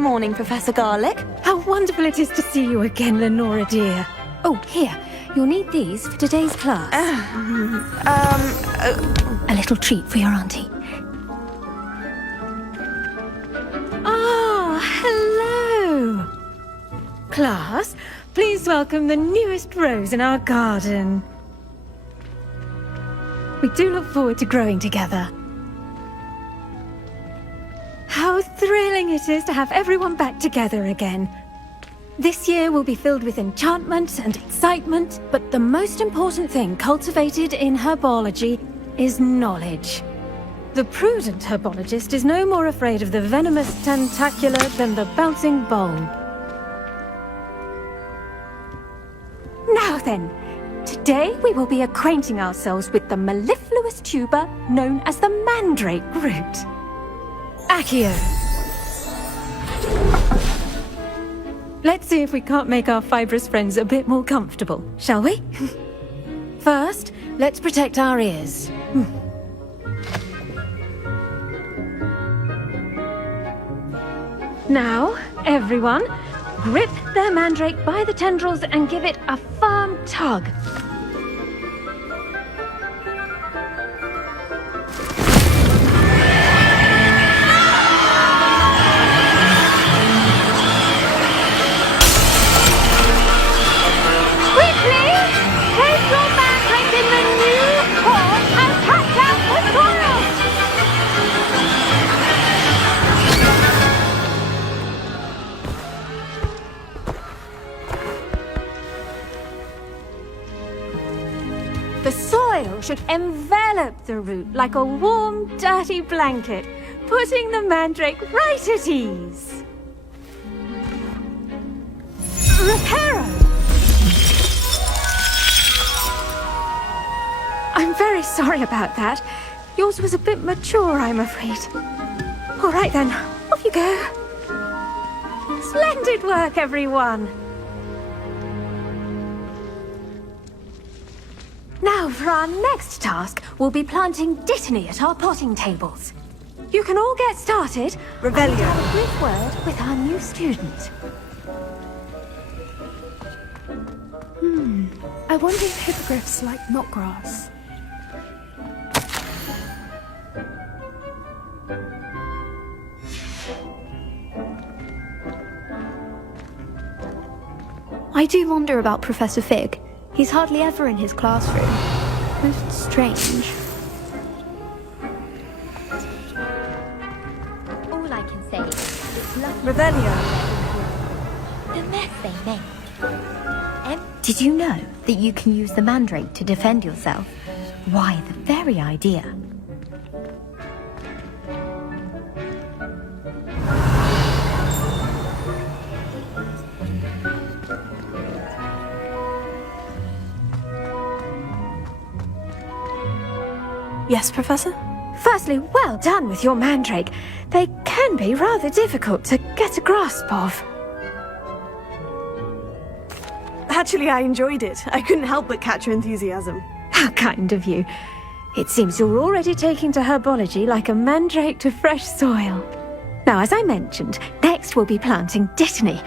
Morning, Professor Garlic. How wonderful it is to see you again, Lenora dear. Oh, here, you'll need these for today's class. A little treat for your auntie. Ah, hello. Class, please welcome the newest rose in our garden. We do look forward to growing together. How thrilling it is to have everyone back together again. This year will be filled with enchantment and excitement, but the most important thing cultivated in herbology is knowledge. The prudent herbologist is no more afraid of the venomous tentacula than the bouncing bulb. Now then, today we will be acquainting ourselves with the mellifluous tuber known as the mandrake root. Accio. Let's see if we can't make our fibrous friends a bit more comfortable, shall we? First, let's protect our ears. Now, everyone, grip their mandrake by the tendrils and give it a firm tug. The soil should envelop the root like a warm, dirty blanket, putting the mandrake right at ease. Reparo! I'm very sorry about that. Yours was a bit mature, I'm afraid. All right then, off you go. Splendid work, everyone. Now, for our next task, we'll be planting dittany at our potting tables. You can all get started. Revelio. I'll have a brief word with our new student. I wonder if hippogriffs like knotgrass. I do wonder about Professor Fig. He's hardly ever in his classroom. Most strange. All I can say is it's lovely. Revelio. The mess they make. Did you know that you can use the mandrake to defend yourself? Why, the very idea. Yes, Professor? Firstly, well done with your mandrake. They can be rather difficult to get a grasp of. Actually, I enjoyed it. I couldn't help but catch your enthusiasm. How kind of you. It seems you're already taking to herbology like a mandrake to fresh soil. Now, as I mentioned, next we'll be planting dittany.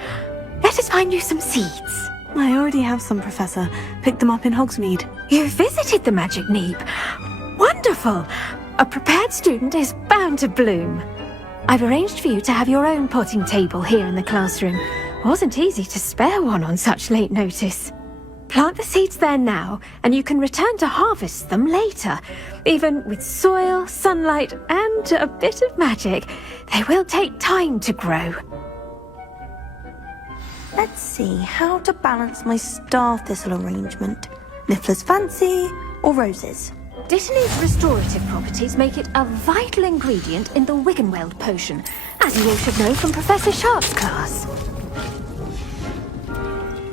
Let us find you some seeds. I already have some, Professor. Picked them up in Hogsmeade. You visited the Magic Neep. Wonderful! A prepared student is bound to bloom. I've arranged for you to have your own potting table here in the classroom. Wasn't easy to spare one on such late notice. Plant the seeds there now, and you can return to harvest them later. Even with soil, sunlight, and a bit of magic, they will take time to grow. Let's see how to balance my star thistle arrangement. Niffler's fancy or roses? Dittany's restorative properties make it a vital ingredient in the Wiggenweld potion, as you all should know from Professor Sharp's class.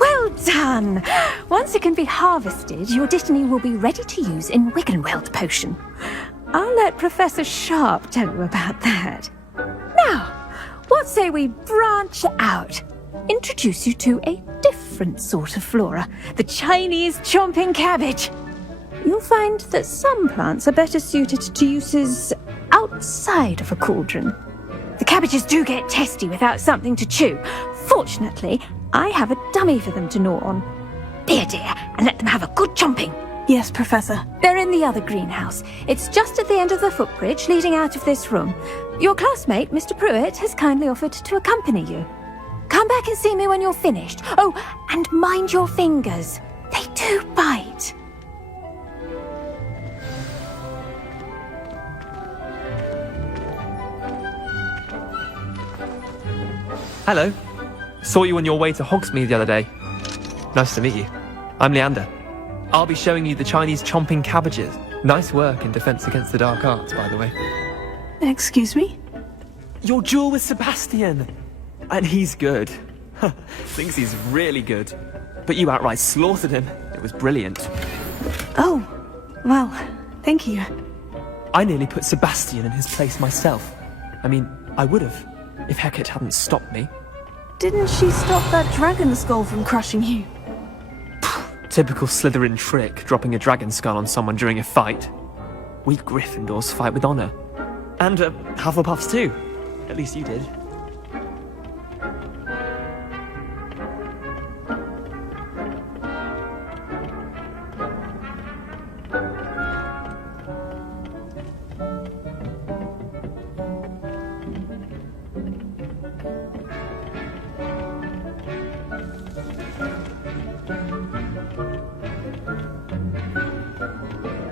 Well done! Once it can be harvested, your dittany will be ready to use in Wiggenweld potion. I'll let Professor Sharp tell you about that. Now, what say we branch out? Introduce you to a different sort of flora, the Chinese chomping cabbage. You'll find that some plants are better suited to uses outside of a cauldron. The cabbages do get testy without something to chew. Fortunately, I have a dummy for them to gnaw on. Dear, and let them have a good chomping. Yes, Professor. They're in the other greenhouse. It's just at the end of the footbridge leading out of this room. Your classmate, Mr. Pruitt, has kindly offered to accompany you. Come back and see me when you're finished. Oh, and mind your fingers. They do bite. Hello. Saw you on your way to Hogsmeade the other day. Nice to meet you. I'm Leander. I'll be showing you the Chinese chomping cabbages. Nice work in Defense Against the Dark Arts, by the way. Excuse me? Your duel with Sebastian! And he's good. Thinks he's really good. But you outright slaughtered him. It was brilliant. Oh, well, thank you. I nearly put Sebastian in his place myself. I mean, I would have, if Hecate hadn't stopped me. Didn't she stop that dragon skull from crushing you? Typical Slytherin trick, dropping a dragon skull on someone during a fight. We Gryffindors fight with honour. And Hufflepuffs too. At least you did.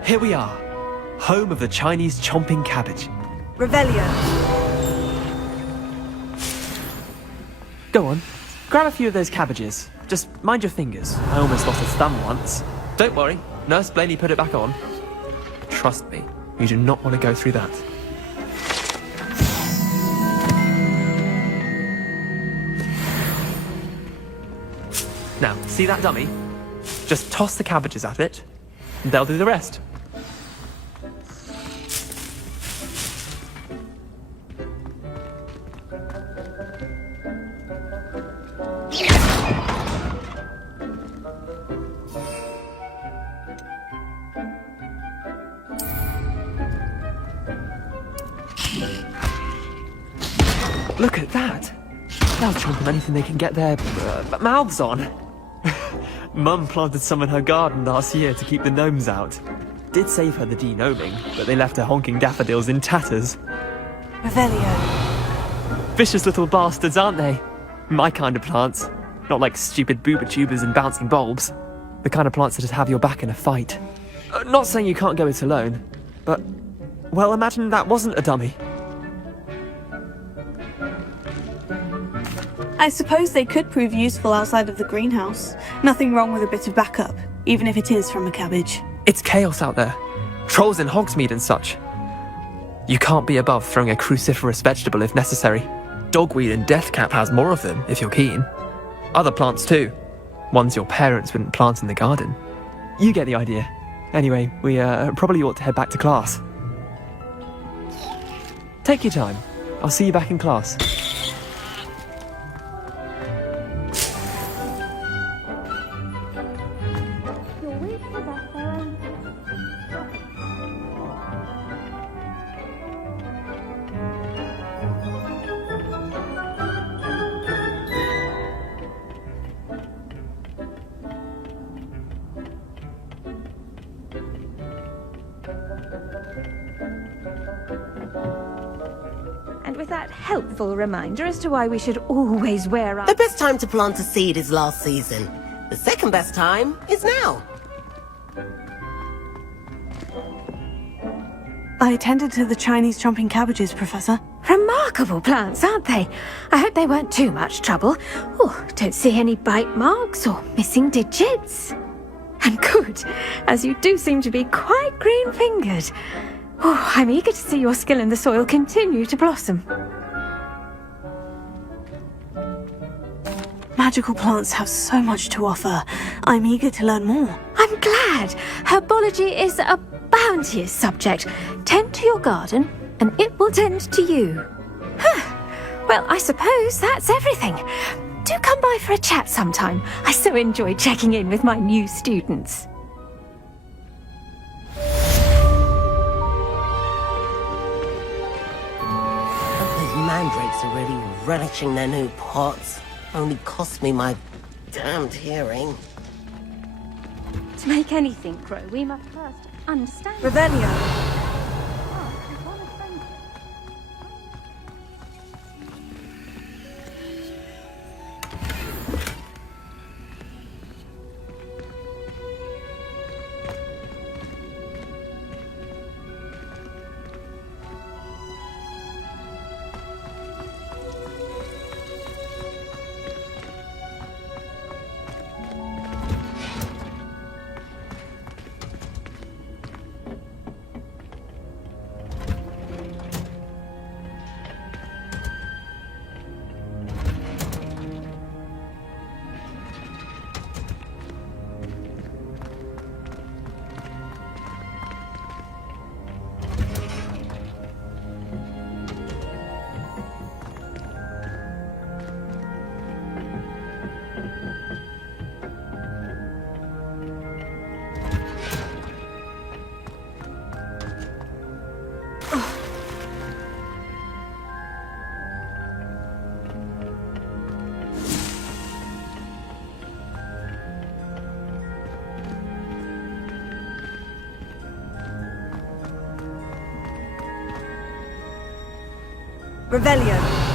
Here we are, home of the Chinese chomping cabbage. Revelio. Go on, grab a few of those cabbages. Just mind your fingers. I almost lost a thumb once. Don't worry, Nurse Blaney put it back on. Trust me, you do not want to go through that. Now, see that dummy? Just toss the cabbages at it, and they'll do the rest. Look at that! They'll chomp on anything they can get their mouths on. Mum planted some in her garden last year to keep the gnomes out. Did save her the de-gnoming, but they left her honking daffodils in tatters. Revelio. Vicious little bastards, aren't they? My kind of plants. Not like stupid booba tubers and bouncing bulbs. The kind of plants that just have your back in a fight. Not saying you can't go it alone, but... well, imagine that wasn't a dummy. I suppose they could prove useful outside of the greenhouse. Nothing wrong with a bit of backup, even if it is from a cabbage. It's chaos out there. Trolls in Hogsmeade and such. You can't be above throwing a cruciferous vegetable if necessary. Dogweed and deathcap has more of them, if you're keen. Other plants too. Ones your parents wouldn't plant in the garden. You get the idea. Anyway, we probably ought to head back to class. Take your time. I'll see you back in class. And with that helpful reminder as to why we should always wear our... The best time to plant a seed is last season. The second best time is now. I attended to the Chinese chomping cabbages, Professor. Remarkable plants, aren't they? I hope they weren't too much trouble. Oh, don't see any bite marks or missing digits. And good, as you do seem to be quite green-fingered. Oh, I'm eager to see your skill in the soil continue to blossom. Magical plants have so much to offer. I'm eager to learn more. I'm glad. Herbology is a bounteous subject. Tend to your garden, and it will tend to you. Well, I suppose that's everything. Do come by for a chat sometime. I so enjoy checking in with my new students. Those mandrakes are really relishing their new pots. Only cost me my damned hearing. To make anything grow, we must first understand. Revelio. Revelio.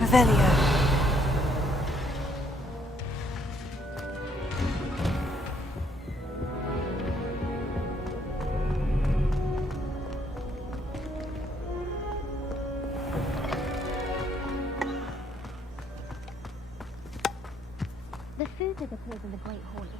Revelio. The food that appears in the Great Hall is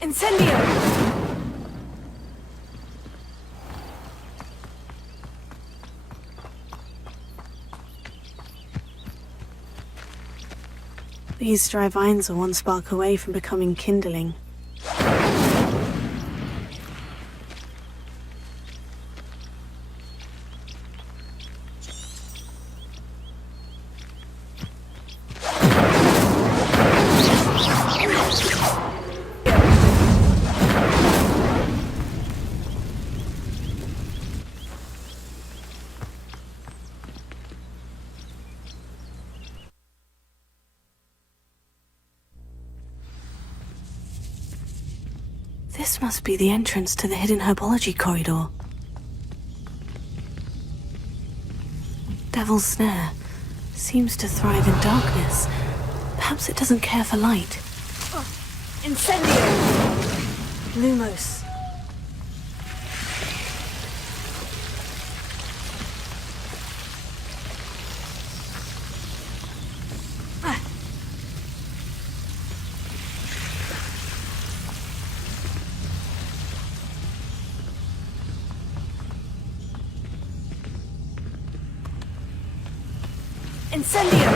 Incendio! These dry vines are one spark away from becoming kindling. This must be the entrance to the hidden herbology corridor. Devil's Snare seems to thrive in darkness. Perhaps it doesn't care for light. Incendio! Lumos. Incendio!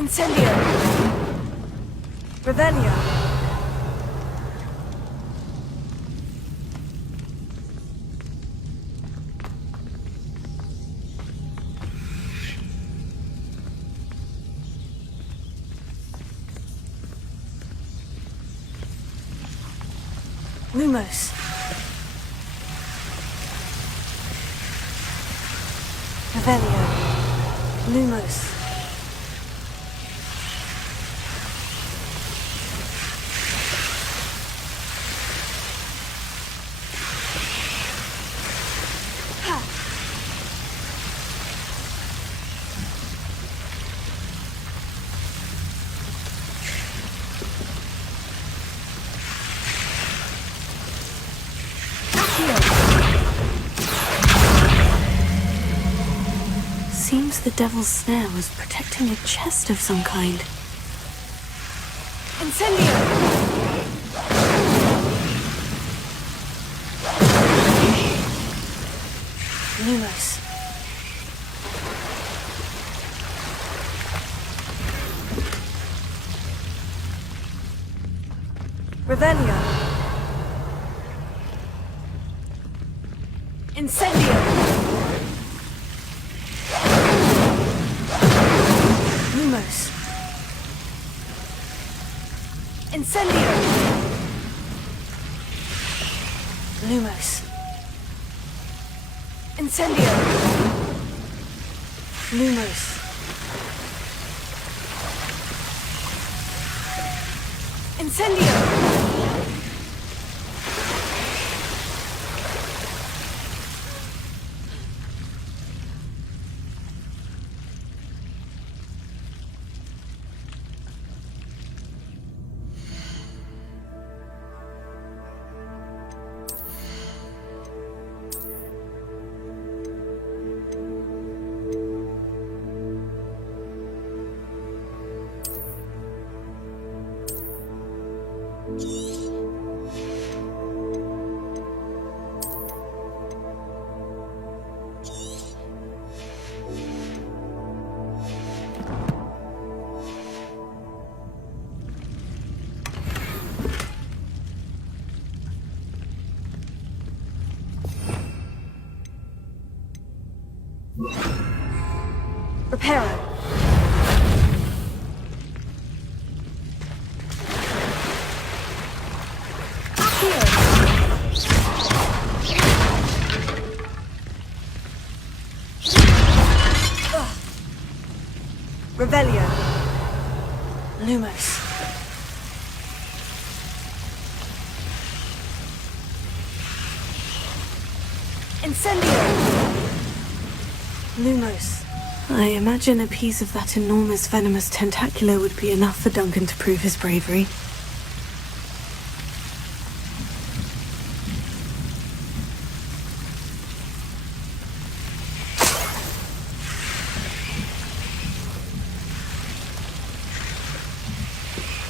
Incendio. Revelio. Lumos. Revelio. Lumos. Seems the devil's snare was protecting a chest of some kind. Incendio. Lumos. Revelio. Incendio. Lumos. Incendio. Lumos. Incendio. Lumos. Incendio. Reparo. Revelio. Lumos. Incendio. Lumos. I imagine a piece of that enormous venomous tentacular would be enough for Duncan to prove his bravery.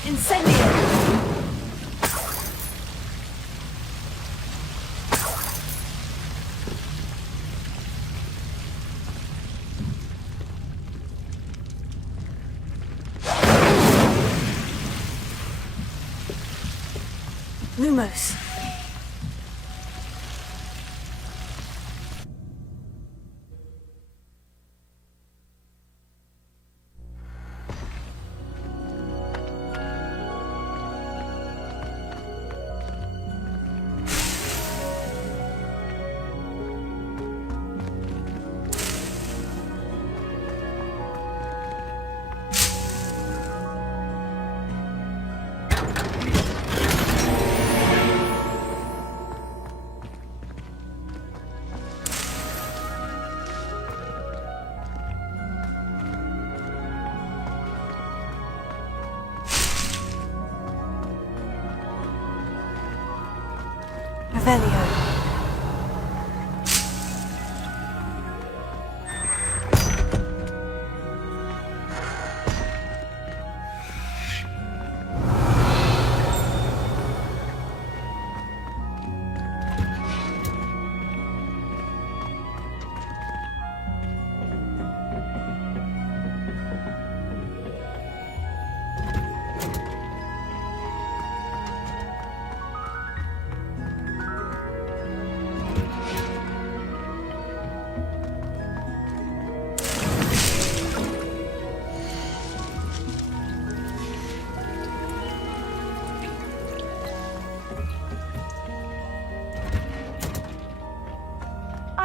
Incendio. Lumos. Revelio.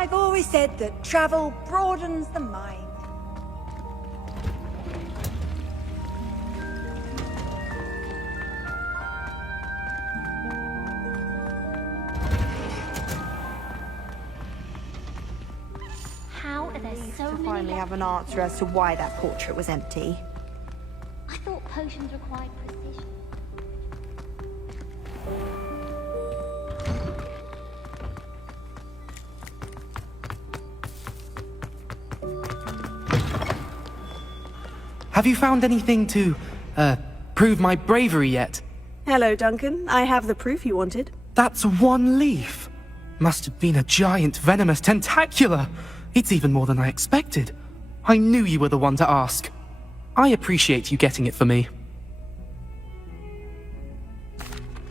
I've always said that travel broadens the mind. How are there so many Finally have an answer as to why that portrait was empty. I thought potions required precision. Have you found anything to, prove my bravery yet? Hello, Duncan. I have the proof you wanted. That's one leaf. Must have been a giant venomous tentacula. It's even more than I expected. I knew you were the one to ask. I appreciate you getting it for me.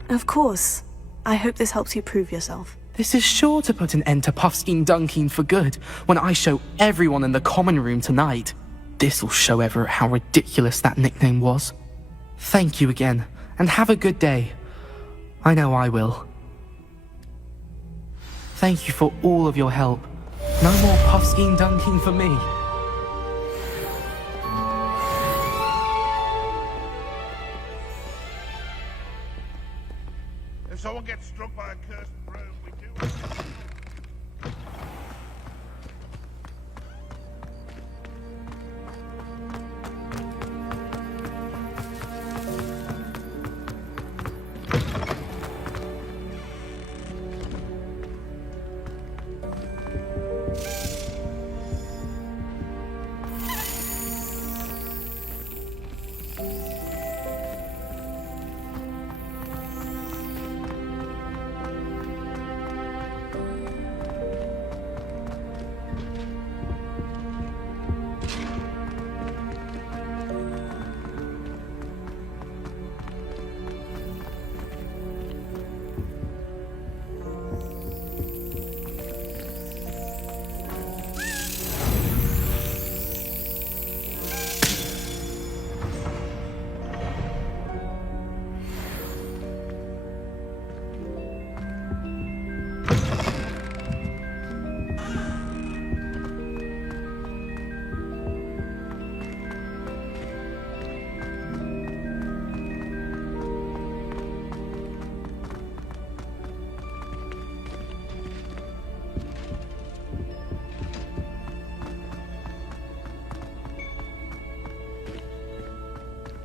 Of course. I hope this helps you prove yourself. This is sure to put an end to Puffskein Dunkeen for good when I show everyone in the common room tonight. This'll show Everett how ridiculous that nickname was. Thank you again, and have a good day. I know I will. Thank you for all of your help. No more Puffskein Dunkeen for me. If someone gets struck by a cursed broom, we do.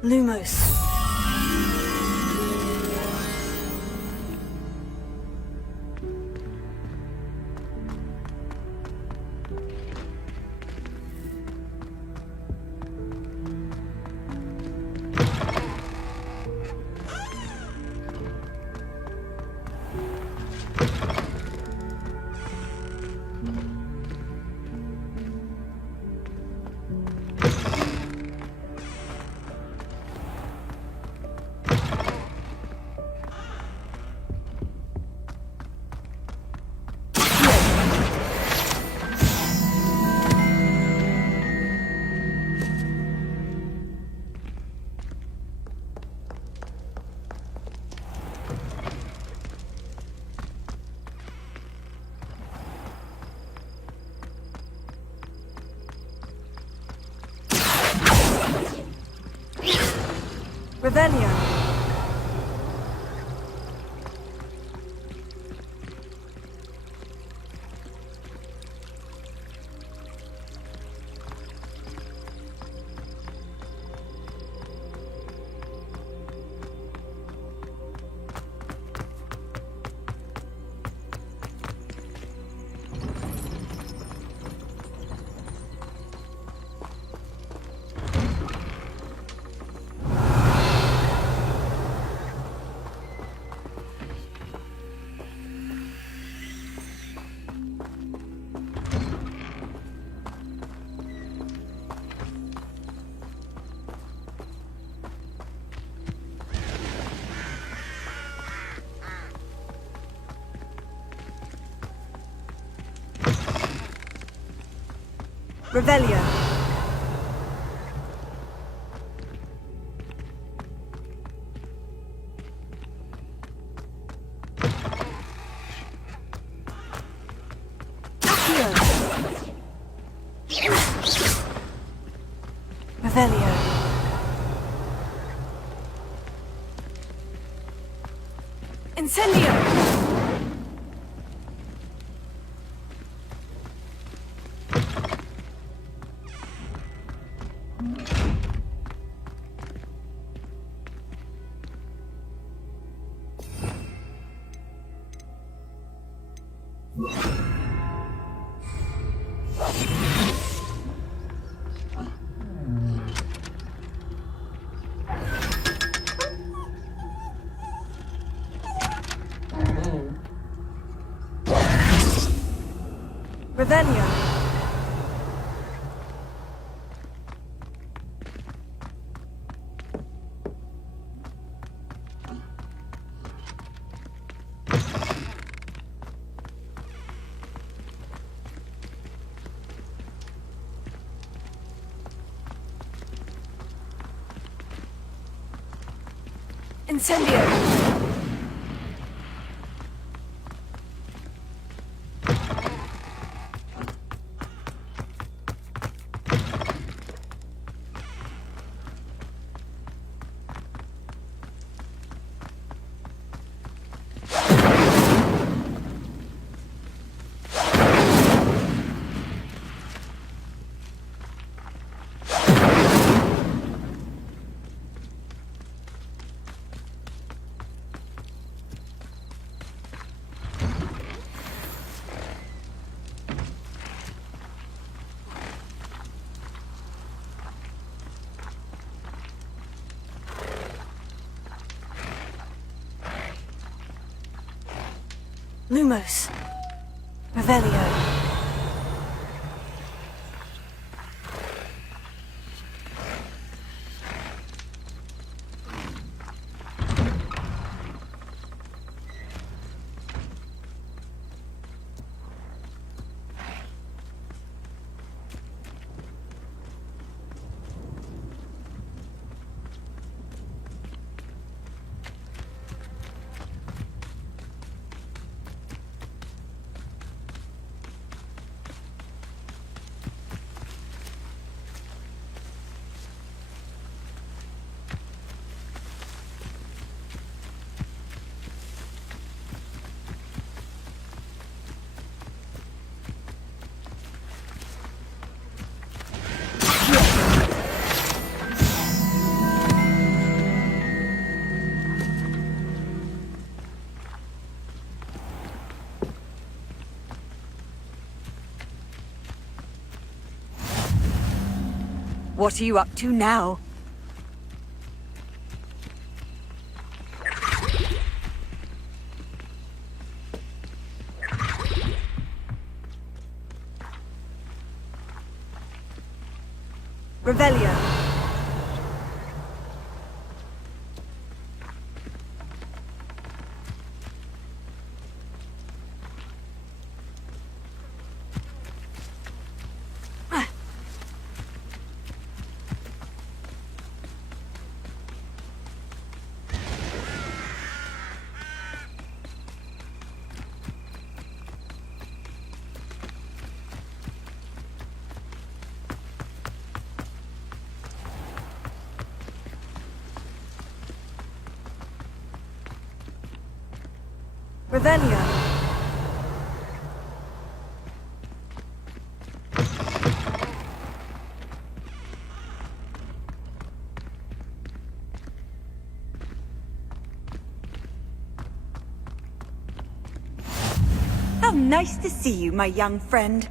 Lumos. Revelio. Revelio. Accio. Revelio. Incendio! Revelio. Incendio! Lumos. Revelio. What are you up to now? Revelio. Revelio. How nice to see you, my young friend.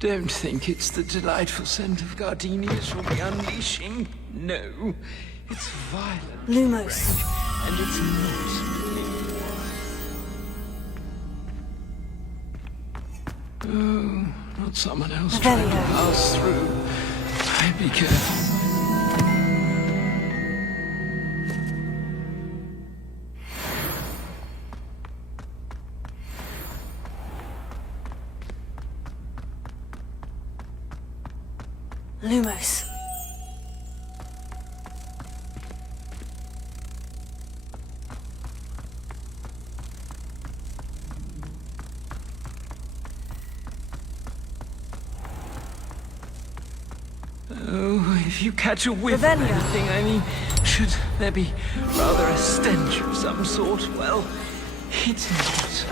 Don't think it's the delightful scent of gardenias you'll be unleashing. No, it's violent. Lumos. Frank, and it's not. Oh, not someone else trying to pass through. Be careful. Lumos. Oh, if you catch a whiff of Revelio. anything, I mean, should there be rather a stench of some sort? Well, it's not.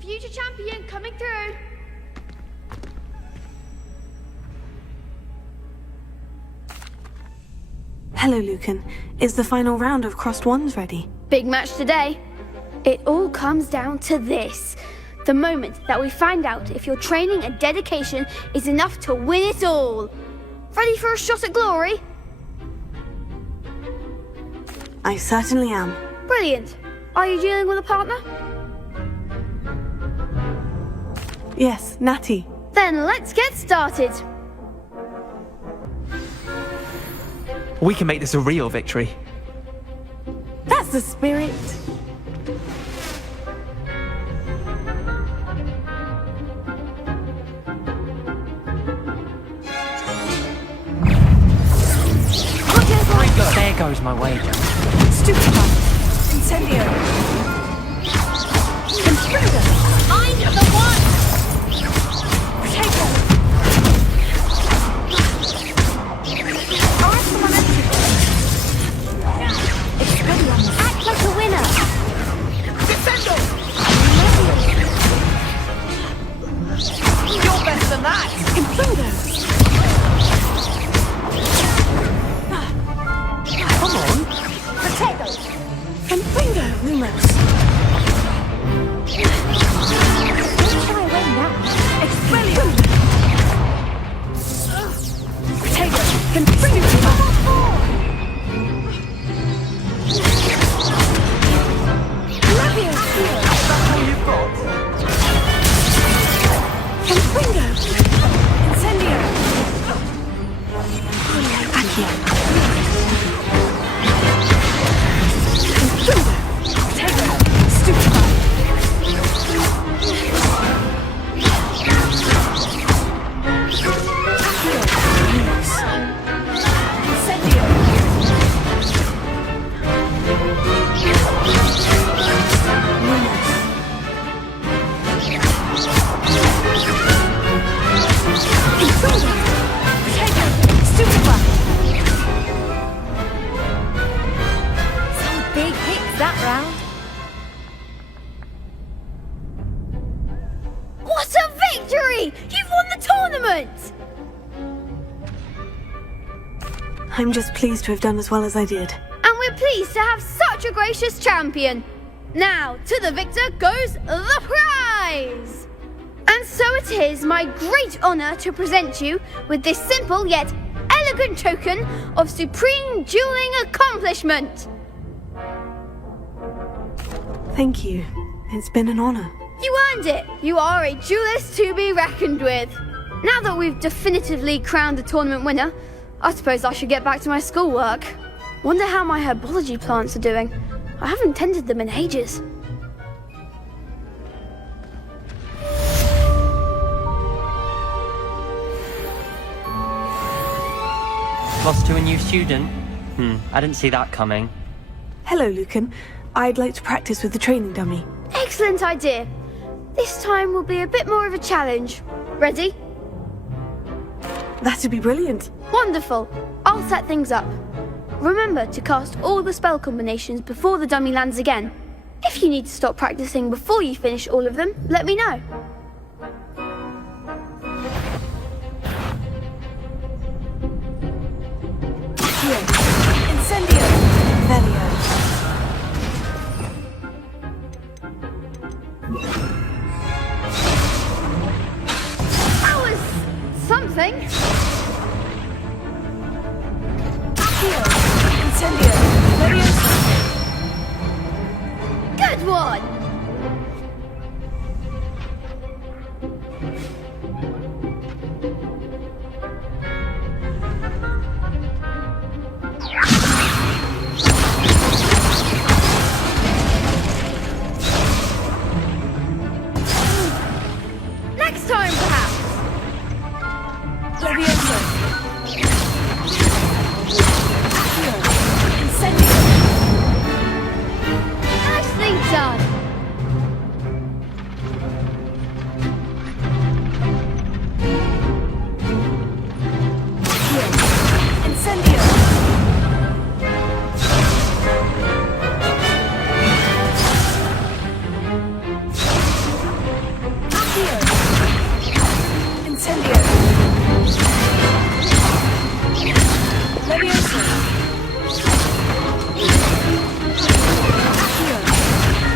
Future champion coming through. Hello, Lucan. Is the final round of Crossed Wands ready? Big match today. It all comes down to this. The moment that we find out if your training and dedication is enough to win it all. Ready for a shot at glory? I certainly am. Brilliant. Are you dealing with a partner? Yes, Natty. Then let's get started. We can make this a real victory. That's the spirit. There goes my wager. Stupefy. Incendio. Intruder. I'm the one! Potato. Arrest the momentum. Expelliarmus. Act like a winner! Defendo. You're better than that. Implodo. Come on. Potato. Implodo, Lumos. Don't try away now. Expelliarmus. Potato. Intruder. That's all you've got. Implodo. Incendio. Accio. Potato. Stupefy. Incendio. Potato. I'm just pleased to have done as well as I did. And we're pleased to have such a gracious champion. Now, to the victor goes the prize! And so it is my great honour to present you with this simple yet elegant token of supreme dueling accomplishment. Thank you. It's been an honour. You earned it. You are a duelist to be reckoned with. Now that we've definitively crowned the tournament winner, I suppose I should get back to my schoolwork. Wonder how my herbology plants are doing. I haven't tended them in ages. Lost to a new student? I didn't see that coming. Hello, Lucan. I'd like to practice with the training dummy. Excellent idea. This time will be a bit more of a challenge. Ready? That'd be brilliant. Wonderful. I'll set things up. Remember to cast all the spell combinations before the dummy lands again. If you need to stop practicing before you finish all of them, let me know. Incendio! Velio. That was something. Incendio! Leviosa! Good one. Next time, perhaps. Leviosa! Incendio! Nicely done. Incendio! Incendio! Leviosa!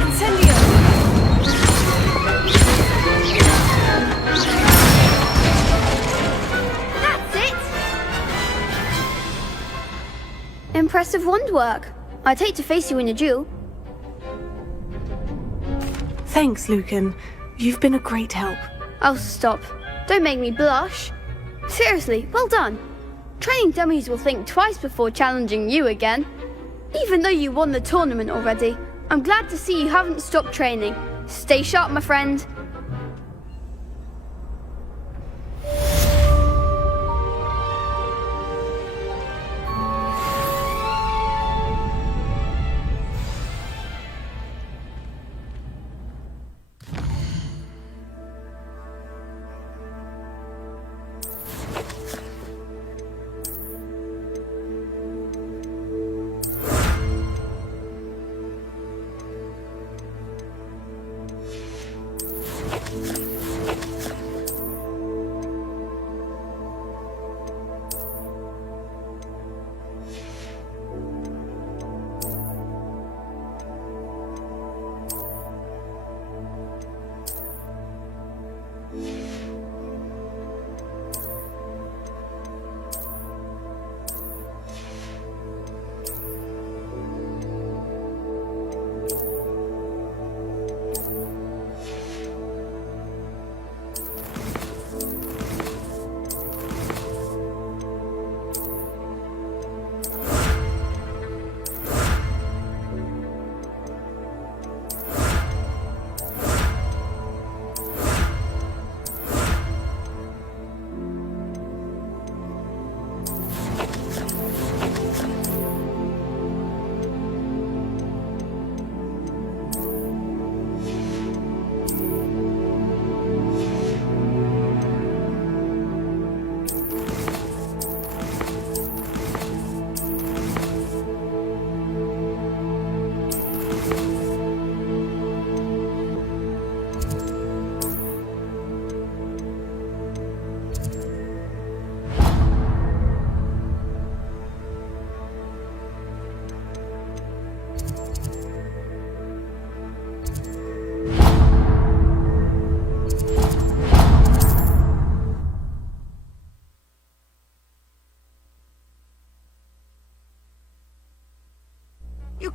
Incendio! That's it. Impressive wand work. I'd hate to face you in a duel. Thanks, Lucan. You've been a great help. Oh, stop. Don't make me blush. Seriously, well done. Training dummies will think twice before challenging you again. Even though you won the tournament already, I'm glad to see you haven't stopped training. Stay sharp, my friend.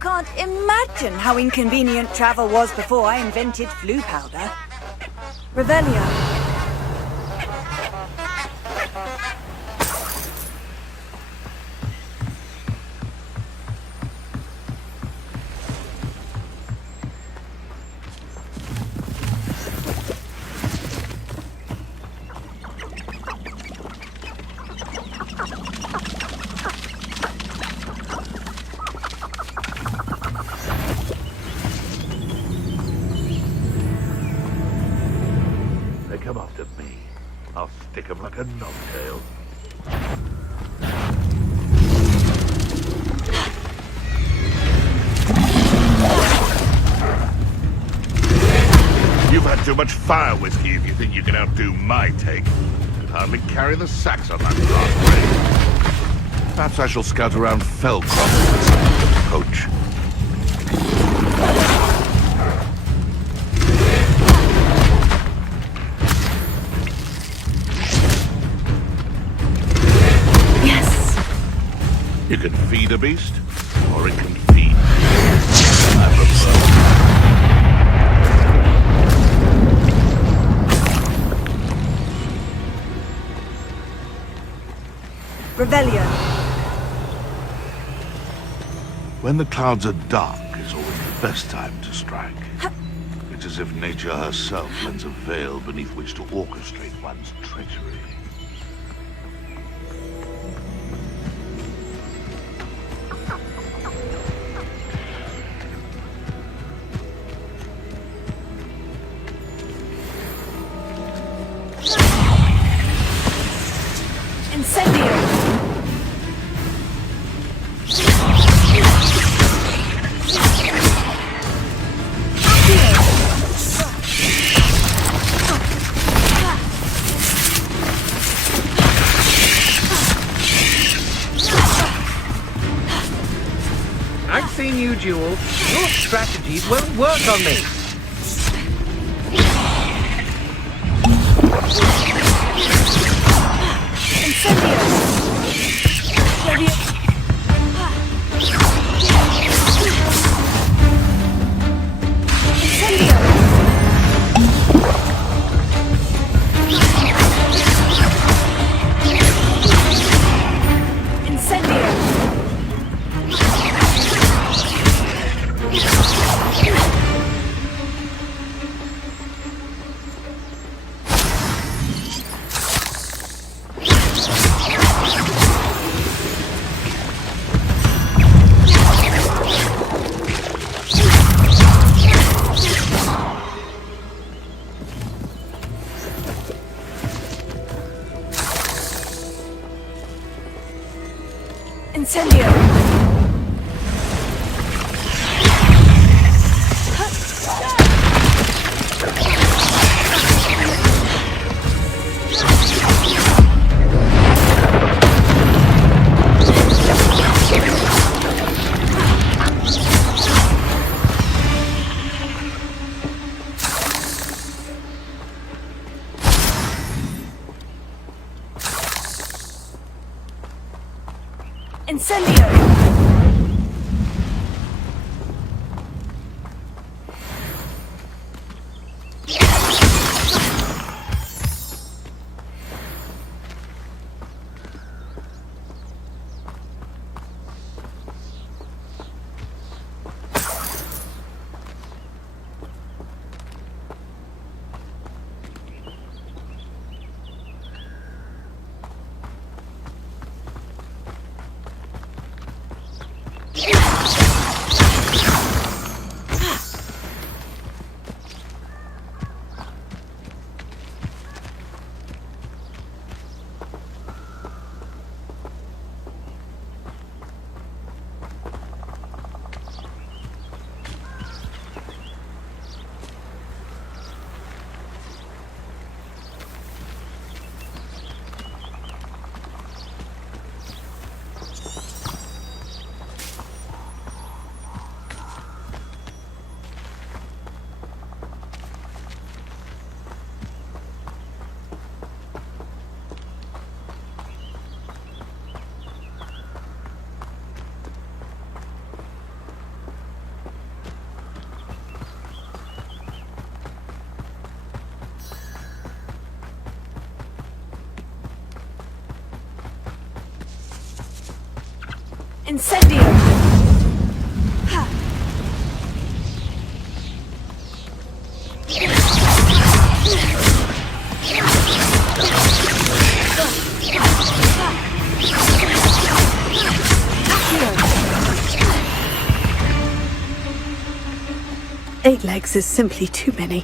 can't imagine how inconvenient travel was before I invented flu powder. Revelio. They come after me. I'll stick 'em like a knobtail. You've had too much fire whiskey if you think you can outdo my take. Could hardly carry the sacks on that brass ring. Perhaps I shall scout around Fellcroft as a coach. You can feed a beast, or it can feed. I prefer. Revelio. When the clouds are dark is always the best time to strike. It's as if nature herself lends a veil beneath which to orchestrate one's treachery. I've seen you, Jewel. Your strategies won't work on me. Incendio! Incendio! Incendio! Eight legs is simply too many.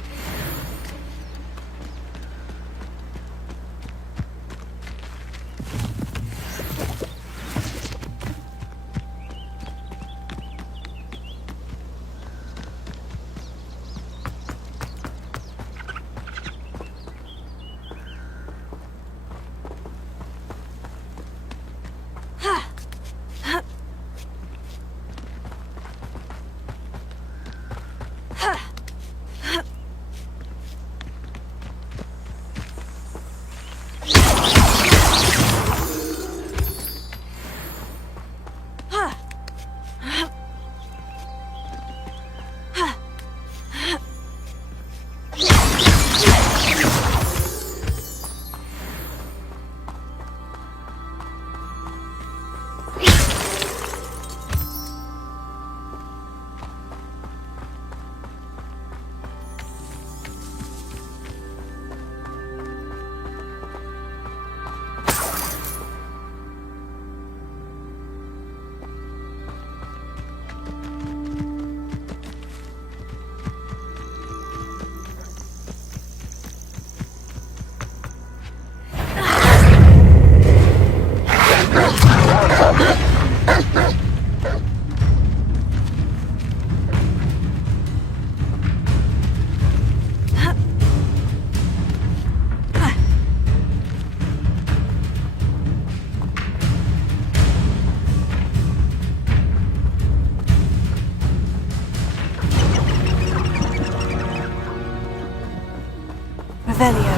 Revelio.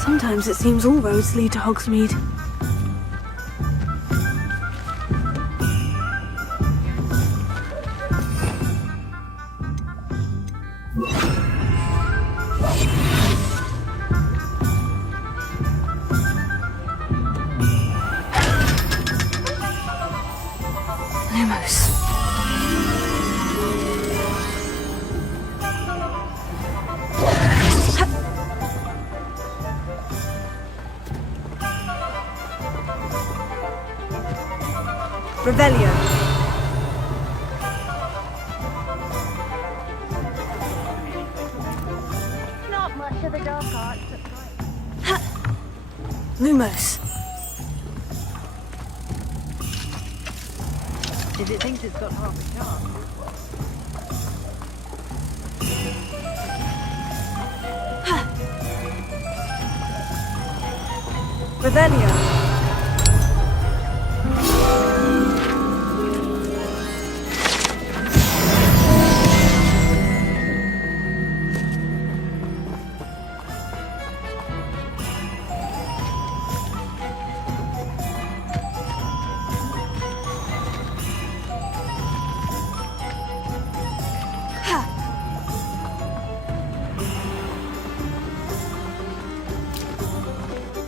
Sometimes it seems all roads lead to Hogsmeade. Lumos. Revelio. Not much of the dark arts. Lumos. If it thinks it's got half a chance. Revelio.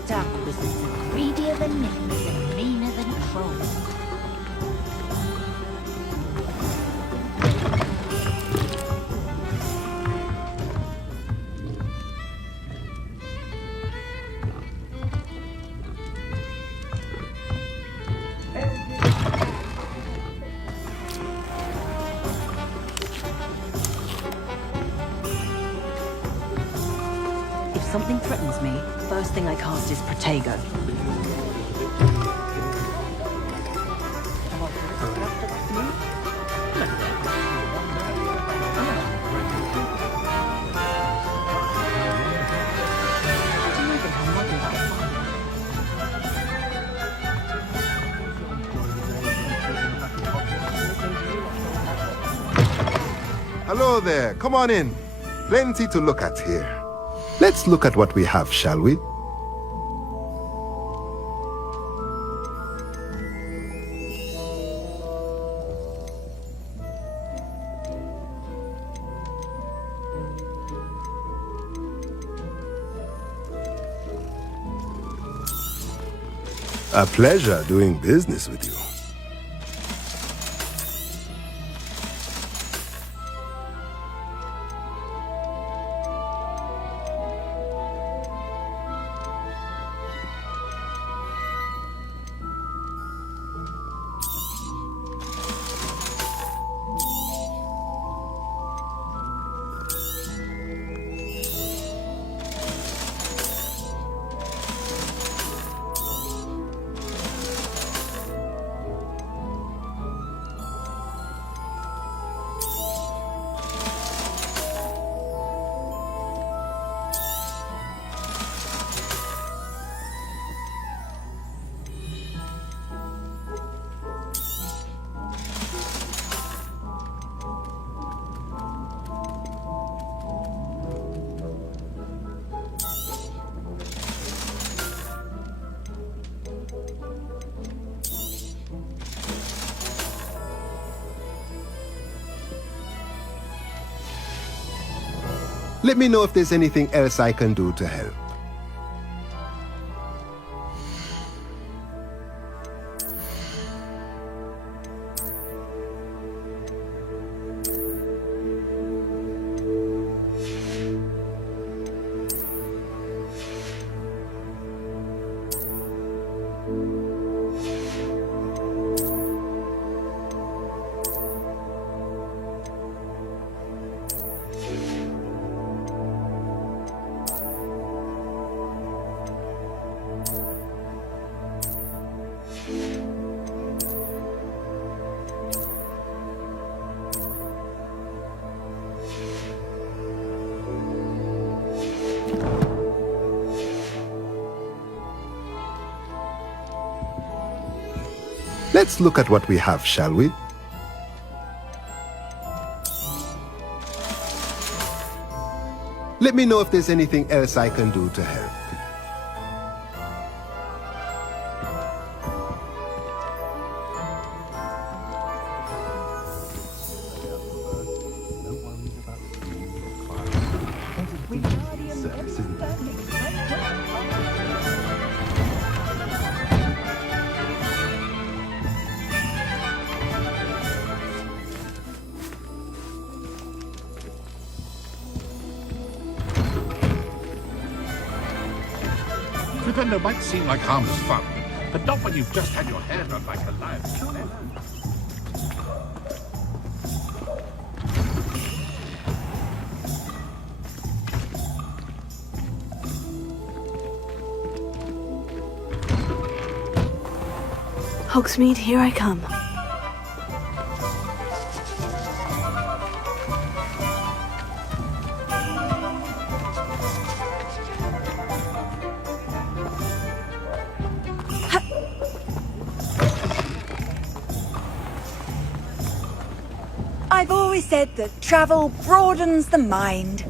Dark wizards are greedier than mittens and meaner than trolls. If something threatens me, first thing I cast is Protego. Hello there. Come on in. Plenty to look at here. Let's look at what we have, shall we? A pleasure doing business with you. Let me know if there's anything else I can do to help. Let's look at what we have, shall we? Let me know if there's anything else I can do to help. Defender might seem like harmless fun, but not when you've just had your hair done like a lion's. Hogsmeade, here I come. I've always said that travel broadens the mind.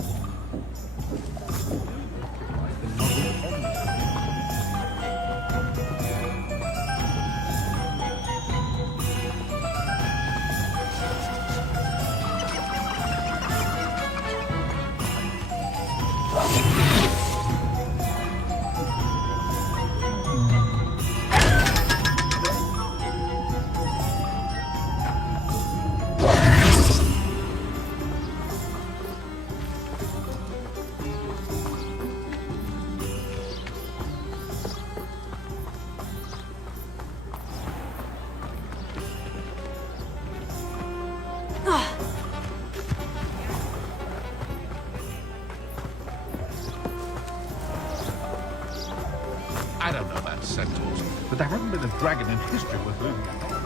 I don't know about centaurs, but there hasn't been a dragon in history worth losing a head.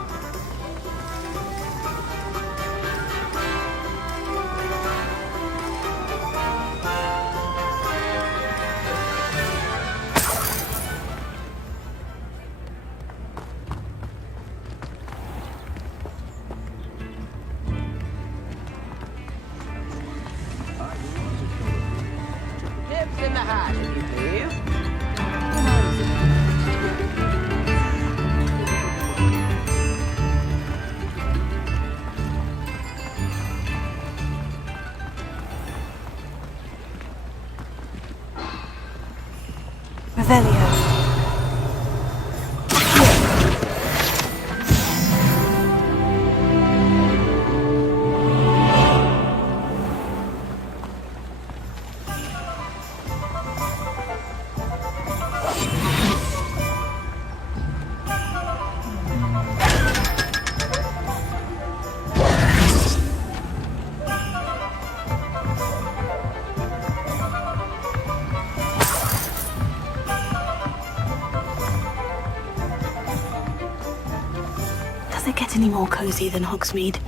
Revelio. Does it get any more cozy than Hogsmeade?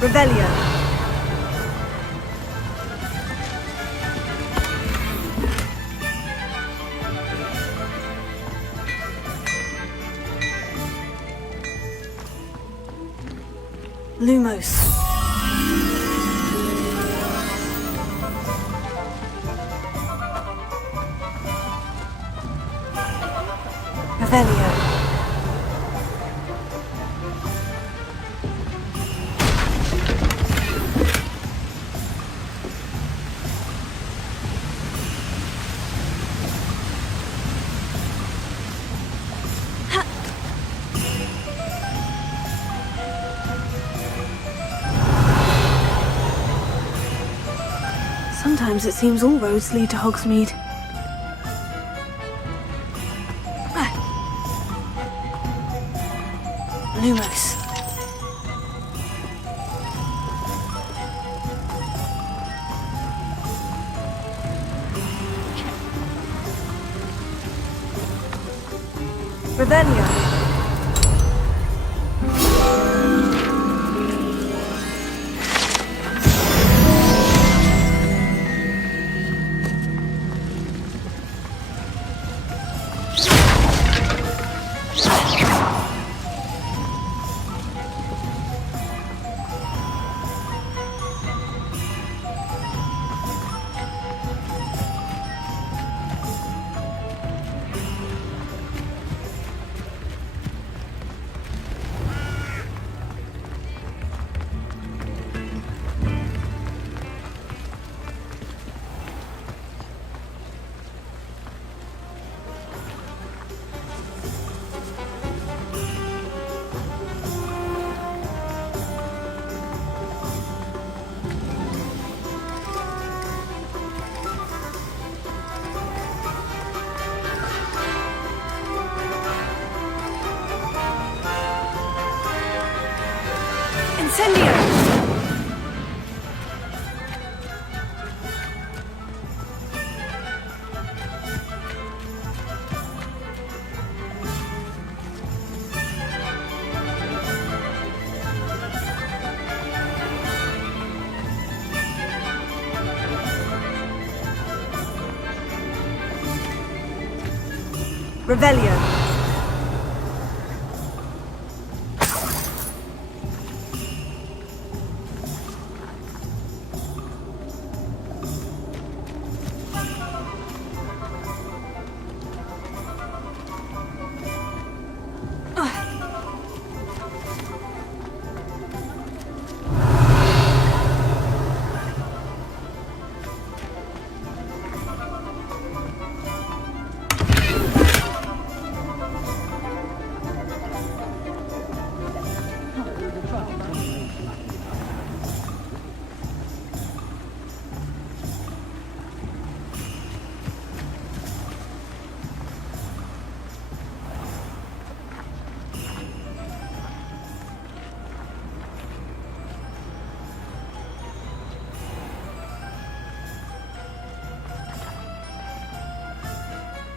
Revelio. Lumos. Revelio. Sometimes it seems all roads lead to Hogsmeade. Lumos. Revelio. Incendio! Revelio.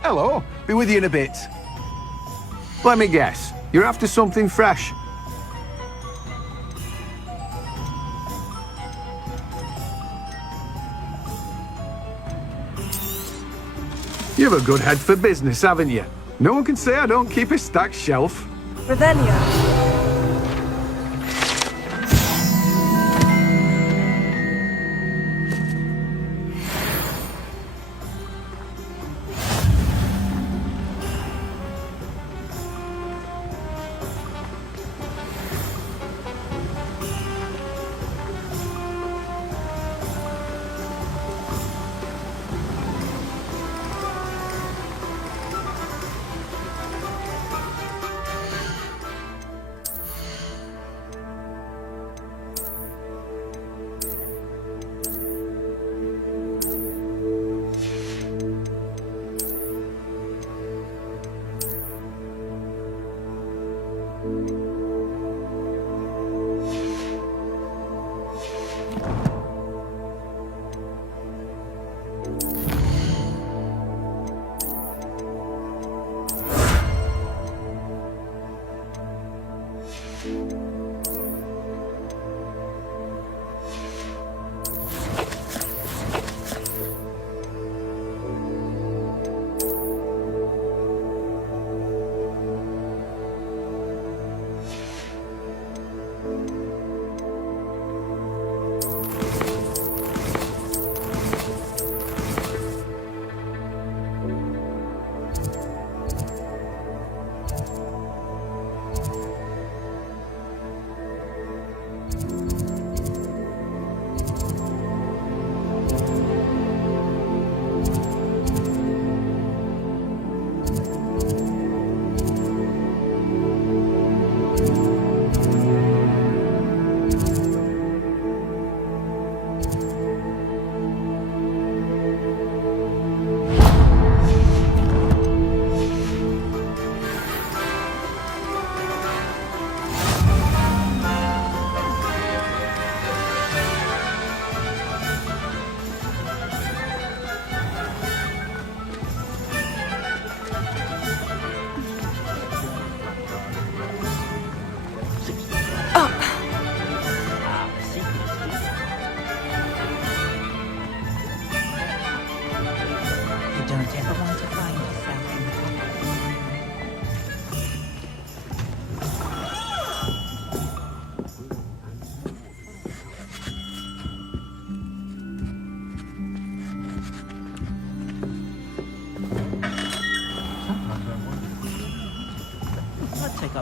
Hello. Be with you in a bit. Let me guess. You're after something fresh. You have a good head for business, haven't you? No one can say I don't keep a stacked shelf. Revelio.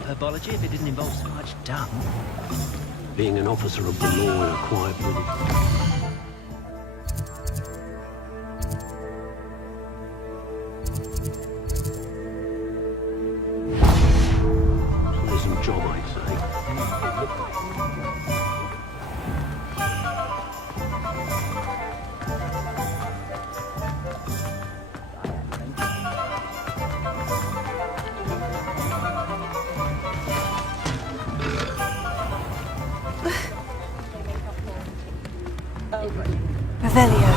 Herbology if it didn't involve so much dung. Being an officer of the law in a quiet village. Pleasant job, I'd say. Revelio.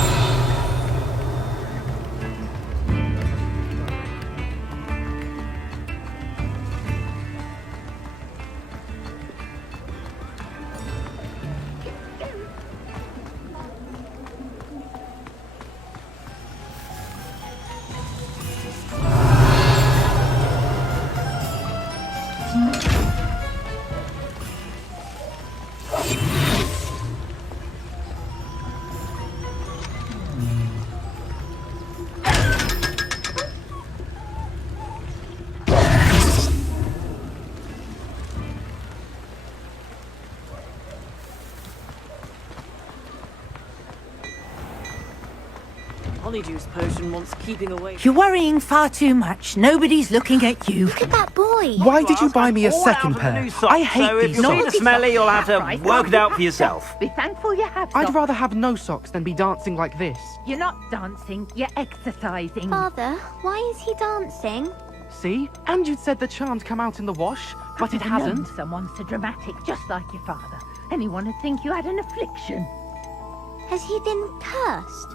Honeydew potion wants keeping away. You're worrying far too much. Nobody's looking at you. Look at that boy. Why did you buy me a second pair? I hate So if these you see the socks. smelly, you'll have to work it out for yourself. Be thankful you have I'd socks. rather have no socks than be dancing like this. You're not dancing, you're exercising. Father, why is he dancing? See? And you'd said the charm'd come out in the wash, but it I've known hasn't. Someone so dramatic, just like your father. Anyone would think you had an affliction. Has he been cursed?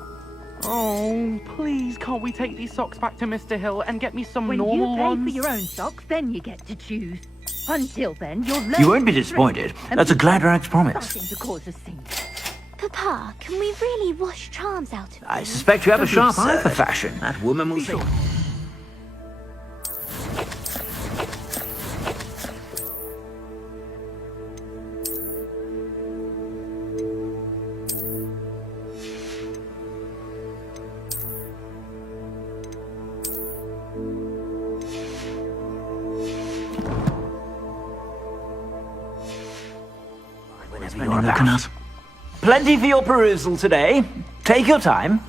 Oh, please, can't we take these socks back to Mr. Hill and get me some When normal you pay ones? for your own socks, then you get to choose. Until then, you'll learn. You won't be disappointed. That's a glad rags promise. Starting to cause a scene. Papa, can we really wash charms out of I them? suspect you have a Don't be sharp eye for absurd. fashion. That woman will see. Whenever you're about. Plenty for your perusal today. Take your time.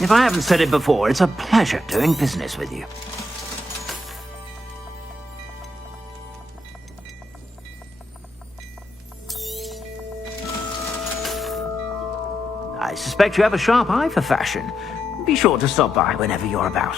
If I haven't said it before, it's a pleasure doing business with you. I suspect you have a sharp eye for fashion. Be sure to stop by whenever you're about.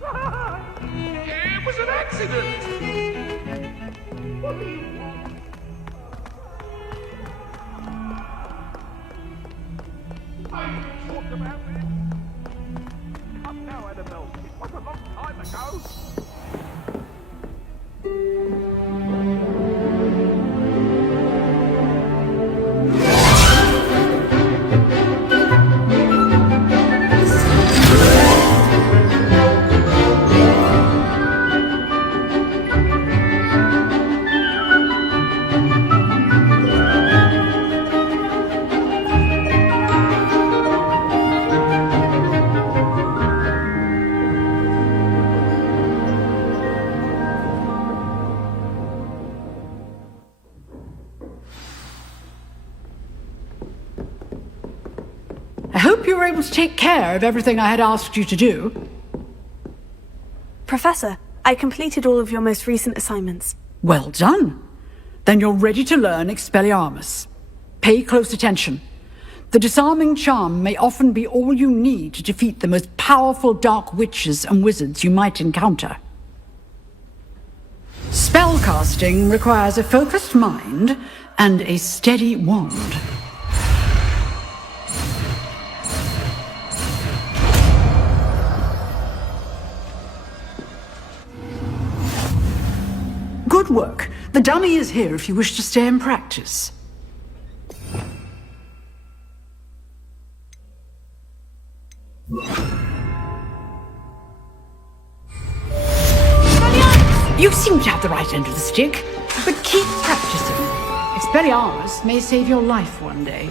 It was an accident! What do you want? I talked about this. Come now, Annabelle. It was a long time ago. I hope you were able to take care of everything I had asked you to do. Professor, I completed all of your most recent assignments. Well done. Then you're ready to learn Expelliarmus. Pay close attention. The disarming charm may often be all you need to defeat the most powerful dark witches and wizards you might encounter. Spellcasting requires a focused mind and a steady wand. Good work. The dummy is here if you wish to stay and practice. You seem to have the right end of the stick, but keep practicing. Expelliarmus may save your life one day.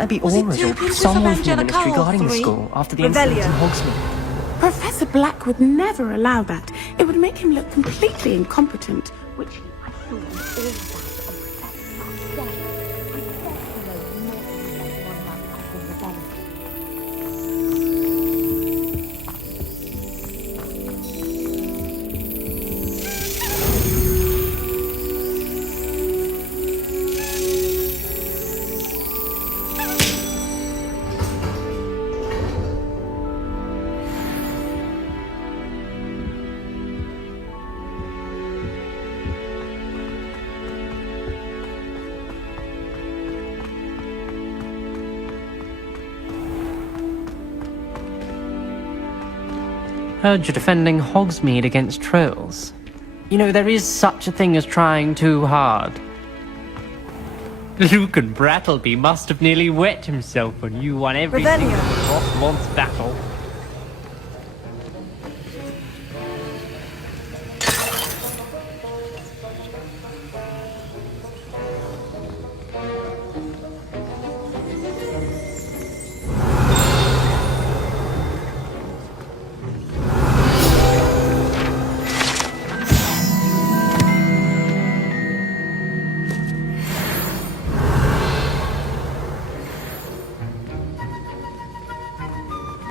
there be Was it auras too or inclusive someone of from the ministry Angelica or guarding the three? school after the incident in Revelio. Hogsmeade? Professor Black would never allow that. It would make him look completely incompetent, which I thought Heard you're defending Hogsmeade against trolls. You know, there is such a thing as trying too hard. Lucan Brattleby must have nearly wet himself when you won every single Rothmont's battle.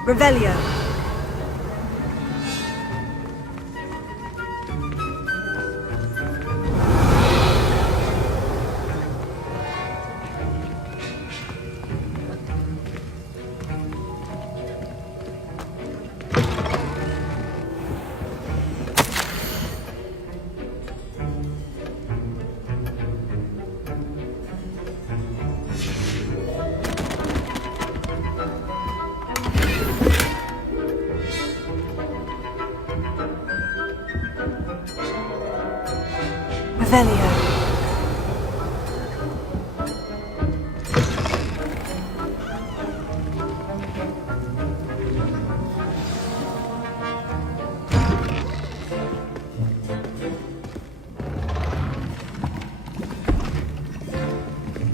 Revelio. Revelio.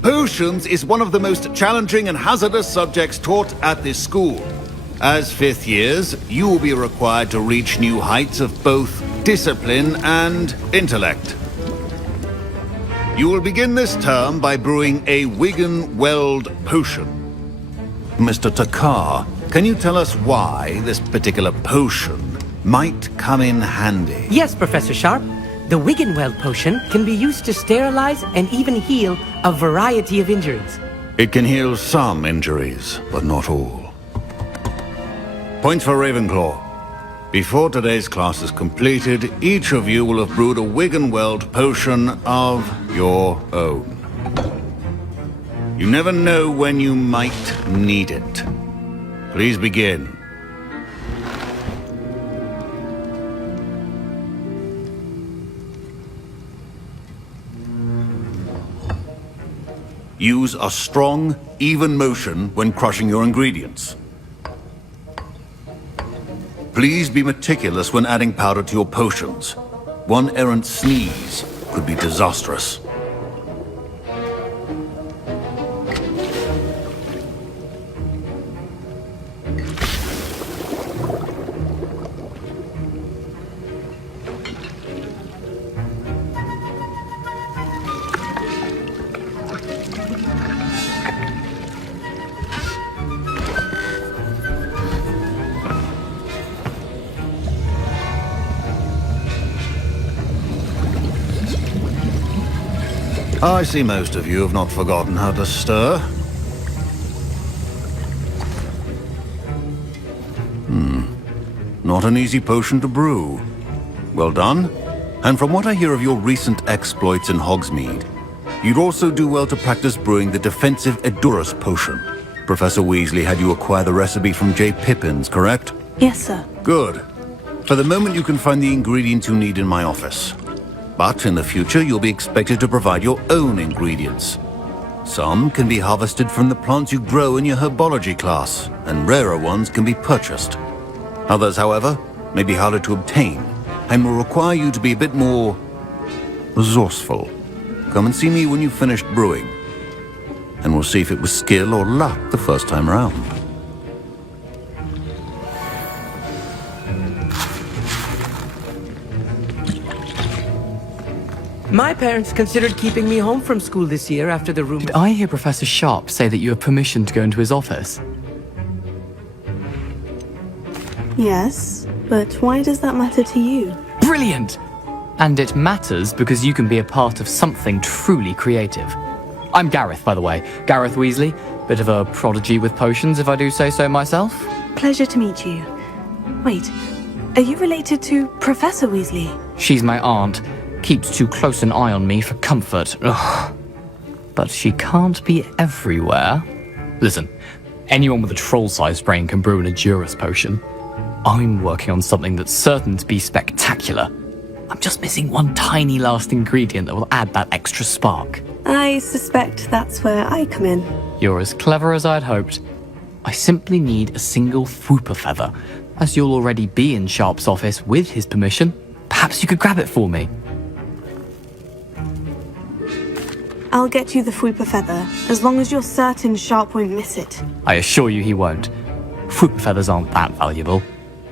Potions is one of the most challenging and hazardous subjects taught at this school. As fifth years, you will be required to reach new heights of both discipline and intellect. You will begin this term by brewing a Wigan-Weld potion. Mr. Takar, can you tell us why this particular potion might come in handy? Yes, Professor Sharp. The Wigan-Weld potion can be used to sterilize and even heal a variety of injuries. It can heal some injuries, but not all. Points for Ravenclaw. Before today's class is completed, each of you will have brewed a Wigan-Weld potion of your own. You never know when you might need it. Please begin. Use a strong, even motion when crushing your ingredients. Please be meticulous when adding powder to your potions. One errant sneeze could be disastrous. I see most of you have not forgotten how to stir. Not an easy potion to brew. Well done. And from what I hear of your recent exploits in Hogsmeade, you'd also do well to practice brewing the defensive Edurus potion. Professor Weasley had you acquire the recipe from J. Pippins, correct? Yes, sir. Good. For the moment, you can find the ingredients you need in my office. But in the future, you'll be expected to provide your own ingredients. Some can be harvested from the plants you grow in your herbology class, and rarer ones can be purchased. Others, however, may be harder to obtain, and will require you to be a bit more resourceful. Come and see me when you've finished brewing. and we'll see if it was skill or luck the first time round. My parents considered keeping me home from school this year after the rumor. Did I hear Professor Sharp say that you have permission to go into his office? Yes, but why does that matter to you? Brilliant! And it matters because you can be a part of something truly creative. I'm Gareth, by the way. Gareth Weasley. Bit of a prodigy with potions, if I do say so myself. Pleasure to meet you. Wait, are you related to Professor Weasley? She's my aunt. Keeps too close an eye on me for comfort. Ugh. But she can't be everywhere. Listen, anyone with a troll-sized brain can brew an Edurus potion. I'm working on something that's certain to be spectacular. I'm just missing one tiny last ingredient that will add that extra spark. I suspect that's where I come in. You're as clever as I'd hoped. I simply need a single Fwooper feather. As you'll already be in Sharp's office with his permission, perhaps you could grab it for me. I'll get you the Fwooper feather, as long as you're certain Sharp won't miss it. I assure you he won't. Fwooper feathers aren't that valuable.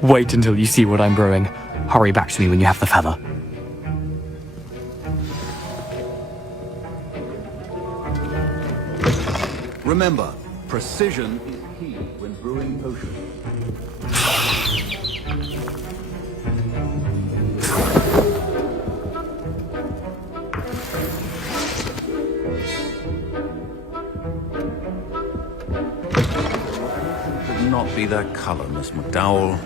Wait until you see what I'm brewing. Hurry back to me when you have the feather. Remember, precision is key when brewing potions. Should not be that color, Miss McDowell.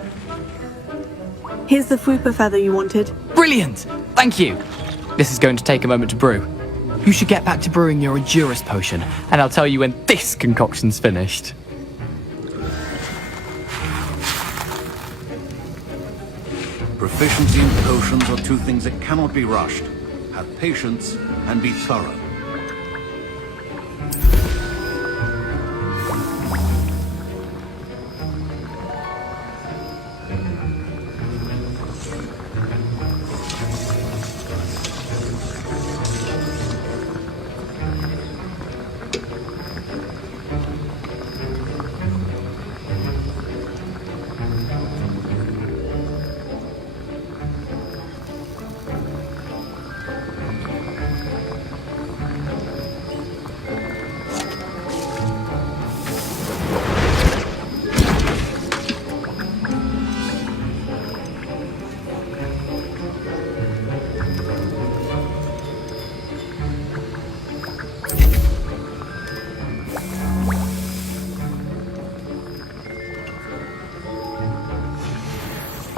Here's the Fwooper feather you wanted. Brilliant! Thank you! This is going to take a moment to brew. You should get back to brewing your Edurus potion, and I'll tell you when this concoction's finished. Proficiency in potions are two things that cannot be rushed. Have patience and be thorough.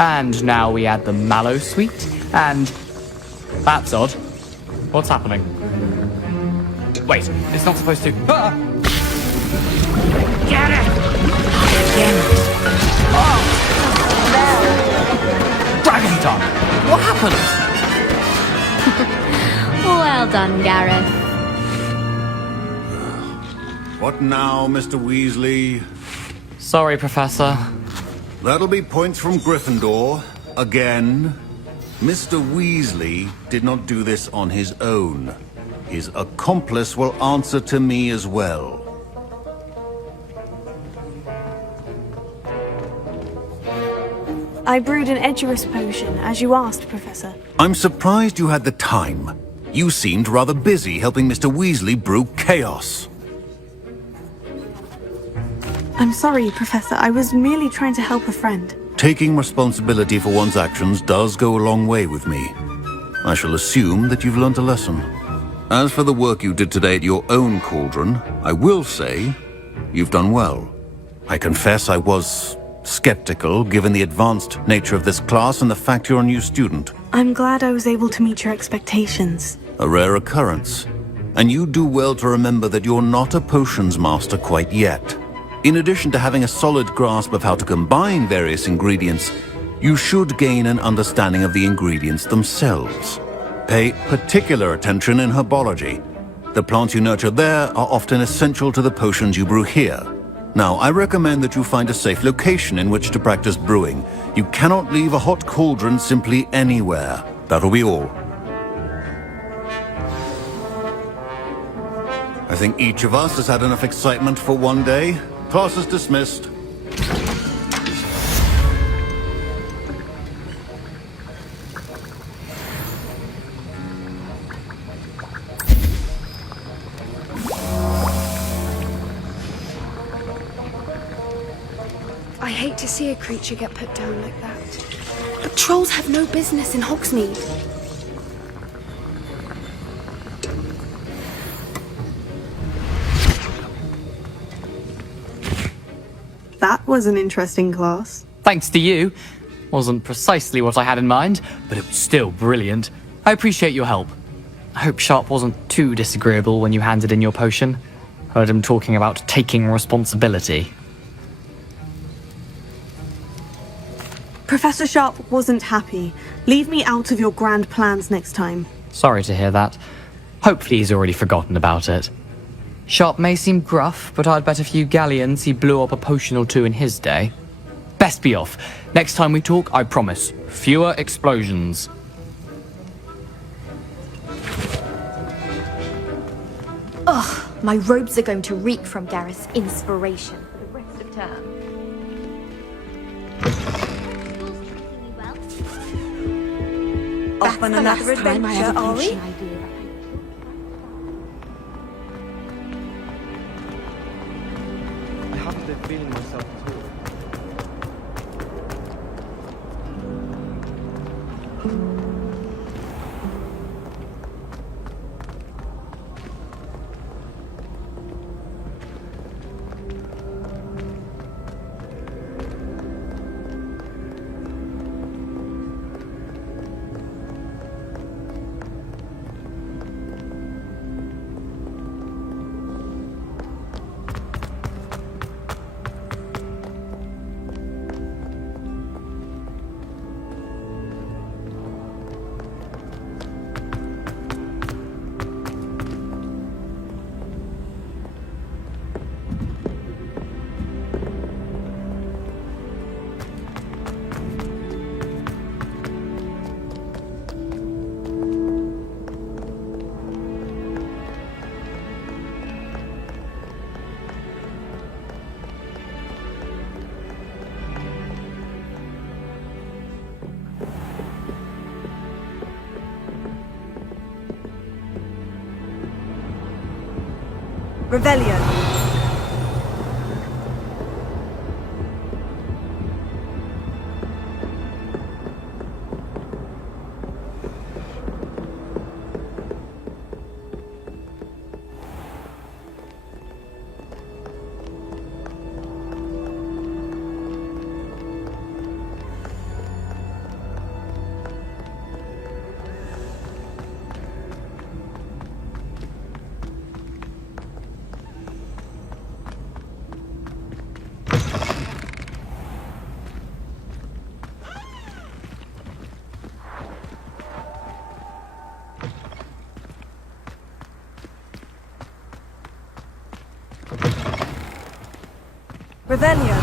And now we add the mallow sweet, and... That's odd. What's happening? Wait, it's not supposed to... Ah! Get it! Again! Oh! Dragon Tongue! What happened? Well done, Gareth. What now, Mr. Weasley? Sorry, Professor. That'll be points from Gryffindor. Again. Mr. Weasley did not do this on his own. His accomplice will answer to me as well. I brewed an Edurus potion, as you asked, Professor. I'm surprised you had the time. You seemed rather busy helping Mr. Weasley brew chaos. I'm sorry, Professor. I was merely trying to help a friend. Taking responsibility for one's actions does go a long way with me. I shall assume that you've learnt a lesson. As for the work you did today at your own cauldron, I will say you've done well. I confess I was skeptical, given the advanced nature of this class and the fact you're a new student. I'm glad I was able to meet your expectations. A rare occurrence. And you do well to remember that you're not a potions master quite yet. In addition to having a solid grasp of how to combine various ingredients, you should gain an understanding of the ingredients themselves. Pay particular attention in herbology. The plants you nurture there are often essential to the potions you brew here. Now, I recommend that you find a safe location in which to practice brewing. You cannot leave a hot cauldron simply anywhere. That'll be all. I think each of us has had enough excitement for one day. Class is dismissed. I hate to see a creature get put down like that. But trolls have no business in Hogsmeade. That was an interesting class. Thanks to you. Wasn't precisely what I had in mind, but it was still brilliant. I appreciate your help. I hope Sharp wasn't too disagreeable when you handed in your potion. Heard him talking about taking responsibility. Professor Sharp wasn't happy. Leave me out of your grand plans next time. Sorry to hear that. Hopefully he's already forgotten about it. Sharp may seem gruff, but I'd bet a few galleons he blew up a potion or two in his day. Best be off. Next time we talk, I promise, fewer explosions. Ugh, my robes are going to reek from Gareth's inspiration for the rest of term. Off on another adventure, are we? I haven't been feeling myself at all. Revelio. Revelio.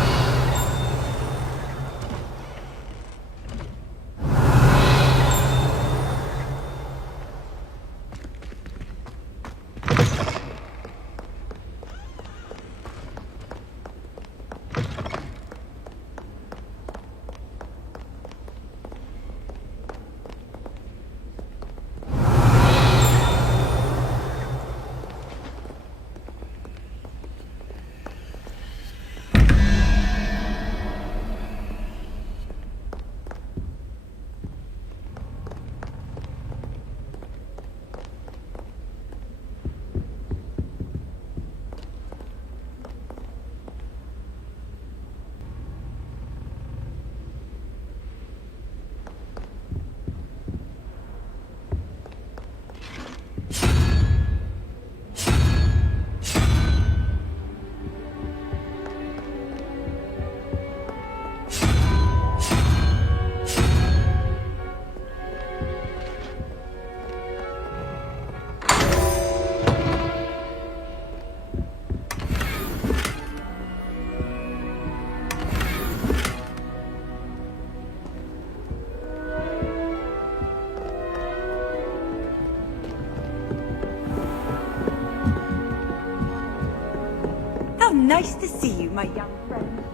you, my young friend.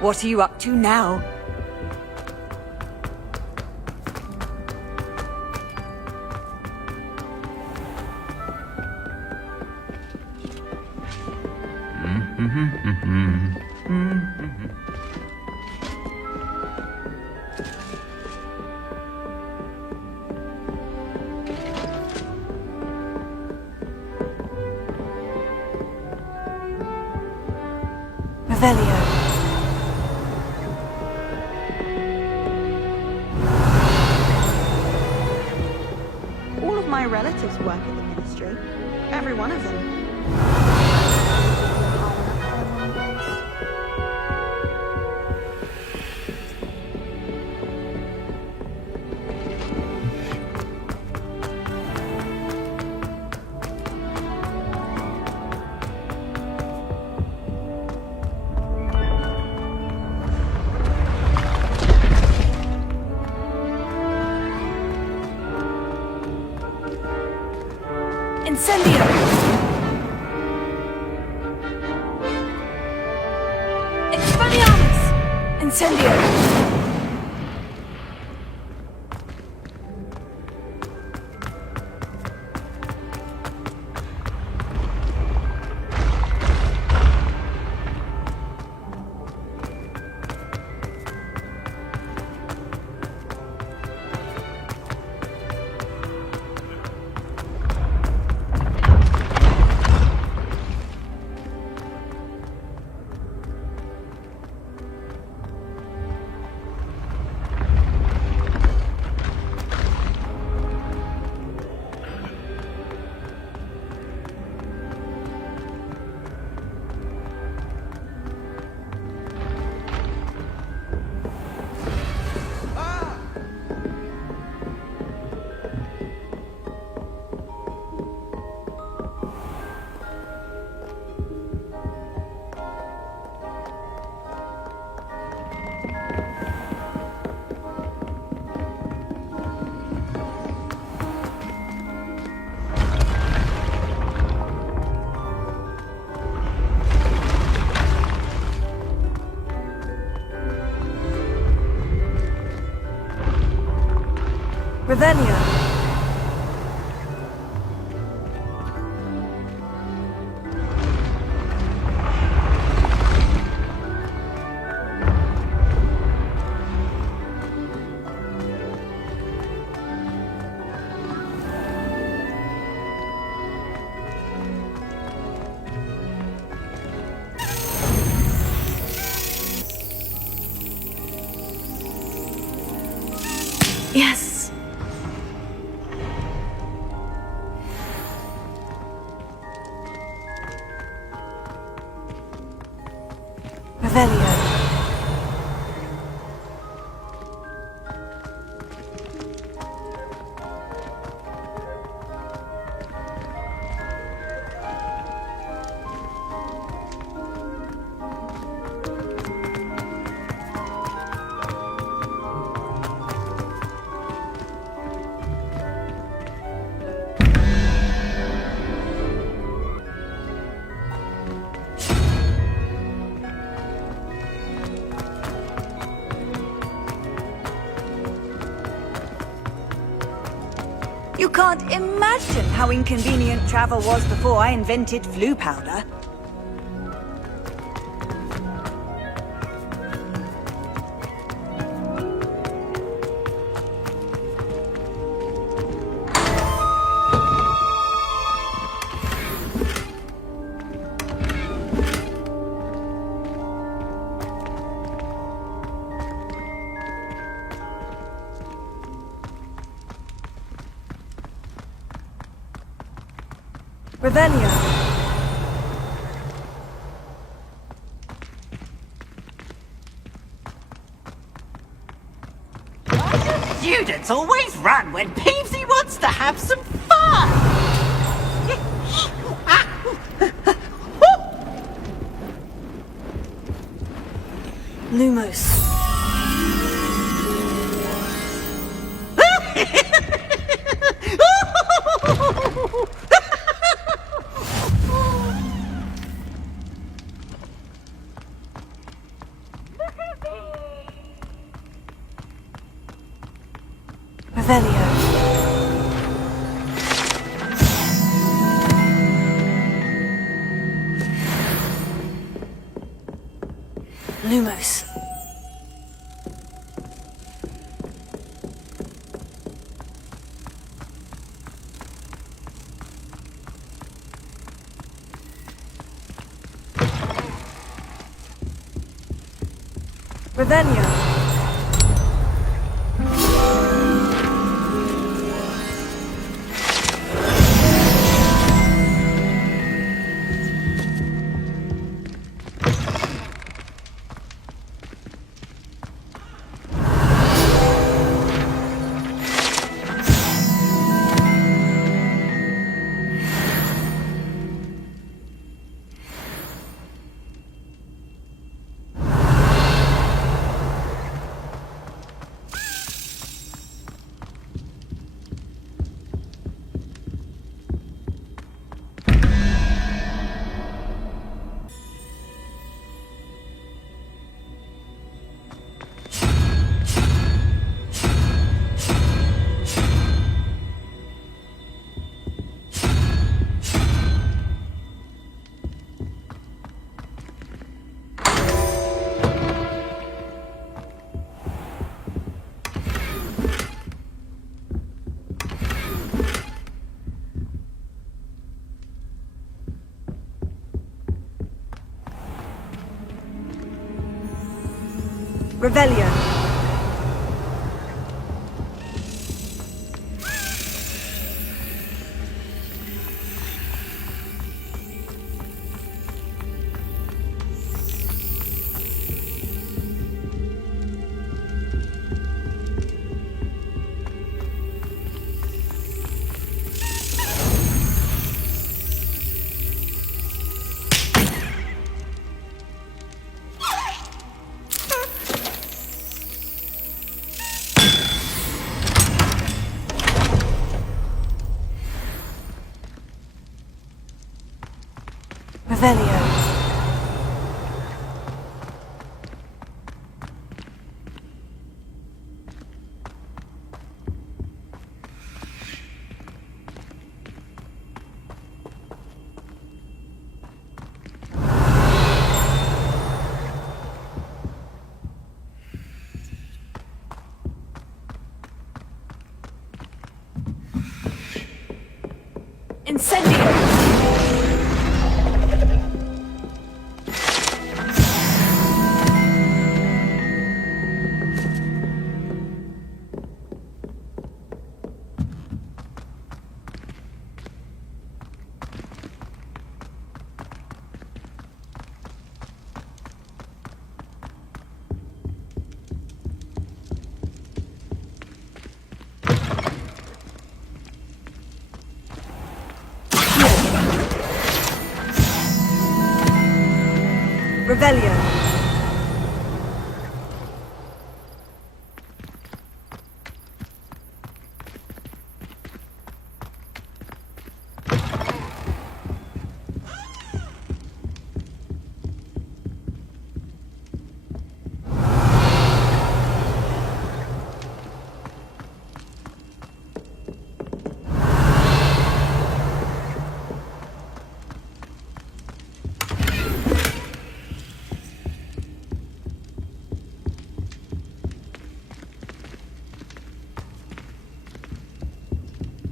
What are you up to now? Revelio. All of my relatives work at the ministry. Every one of them. Incendio! Expelliarmus! Incendio! Revelio. Yes. Revelio. You can't imagine how inconvenient travel was before I invented flu powder. Revelio. Students always run when Peevesy wants to have some fun! Lumos. Revelio. Lumos. Revelio. Revelio. Revelio. Incendio! Revelio.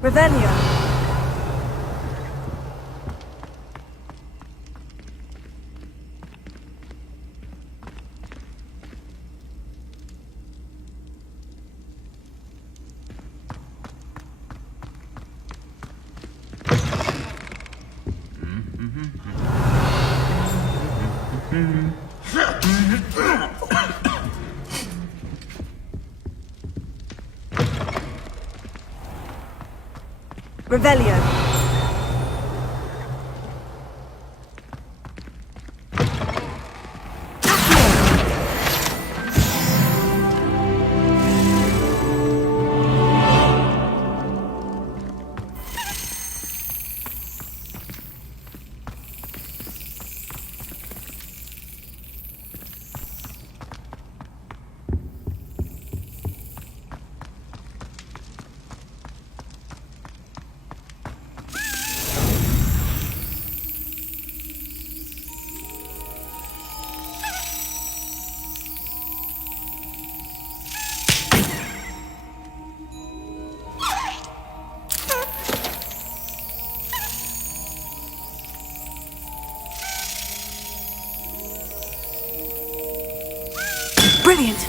Revelio. Revelio. Brilliant!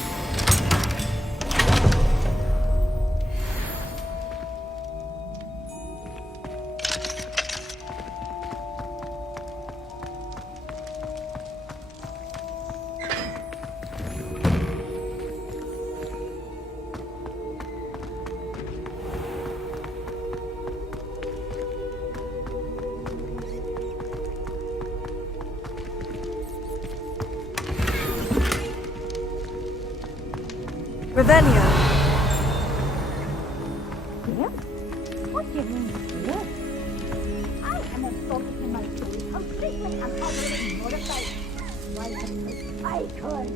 Revelio. What do you mean, dear? I am absorbed in my story completely and utterly mortified. Why, I could.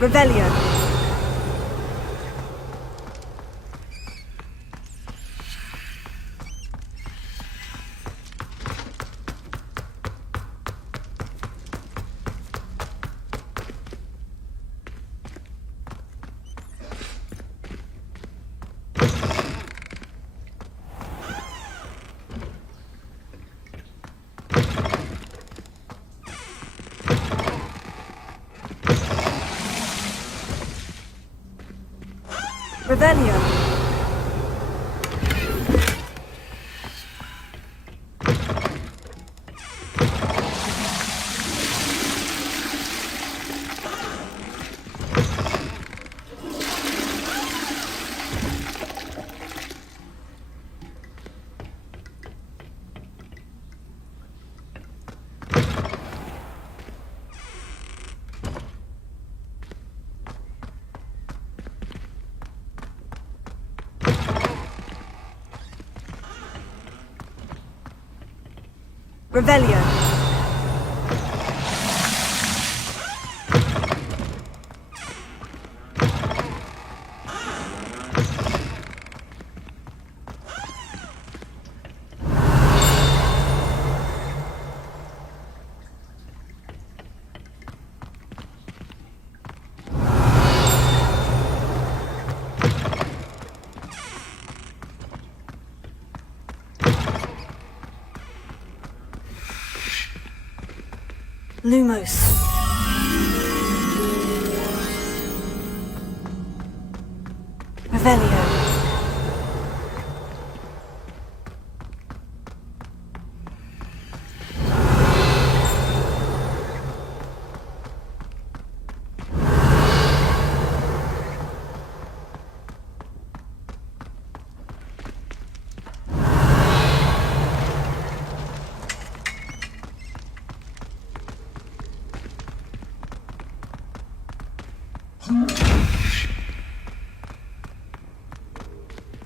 Revelio. Revelio. Revelio. Lumos. Revelio.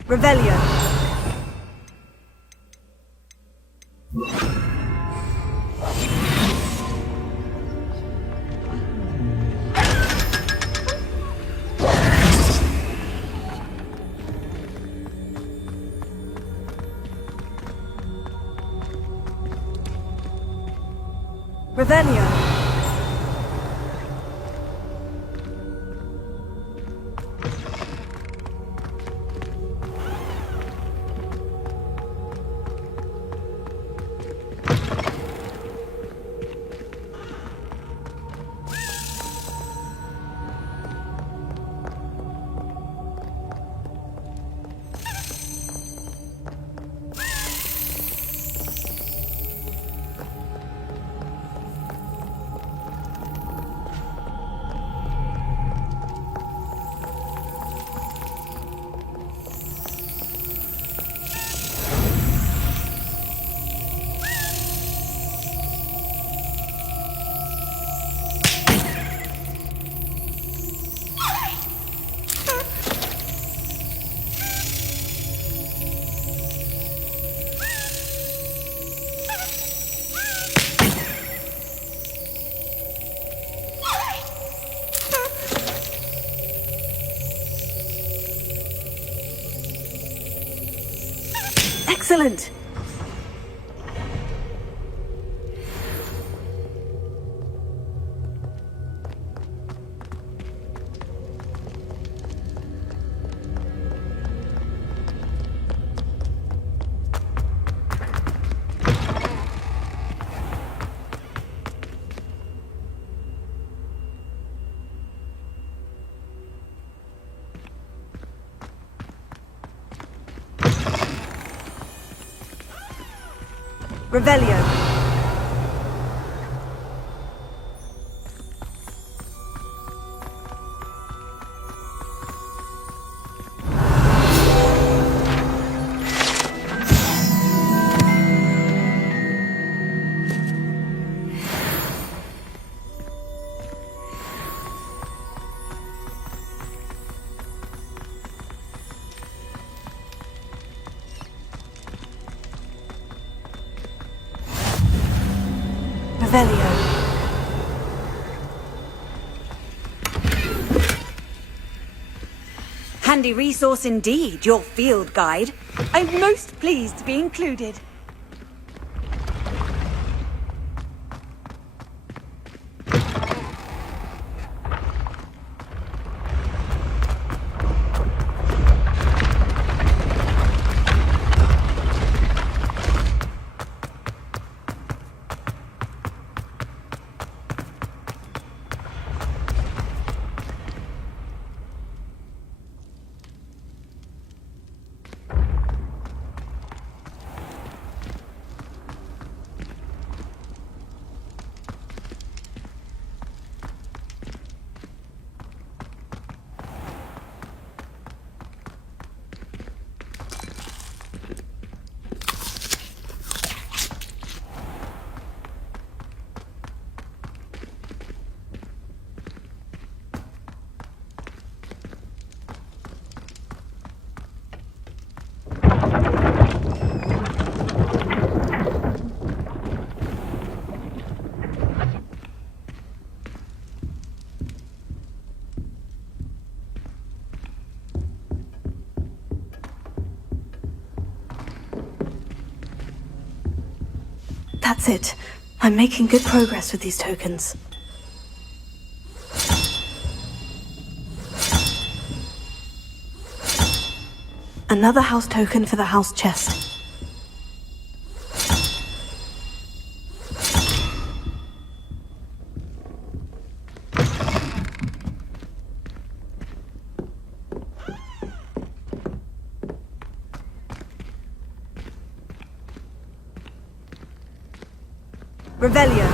Revelio. Revelio. Excellent! Revelio. Revelio. Handy resource indeed, your field guide. I'm most pleased to be included. That's it. I'm making good progress with these tokens. Another house token for the house chest. Revelio.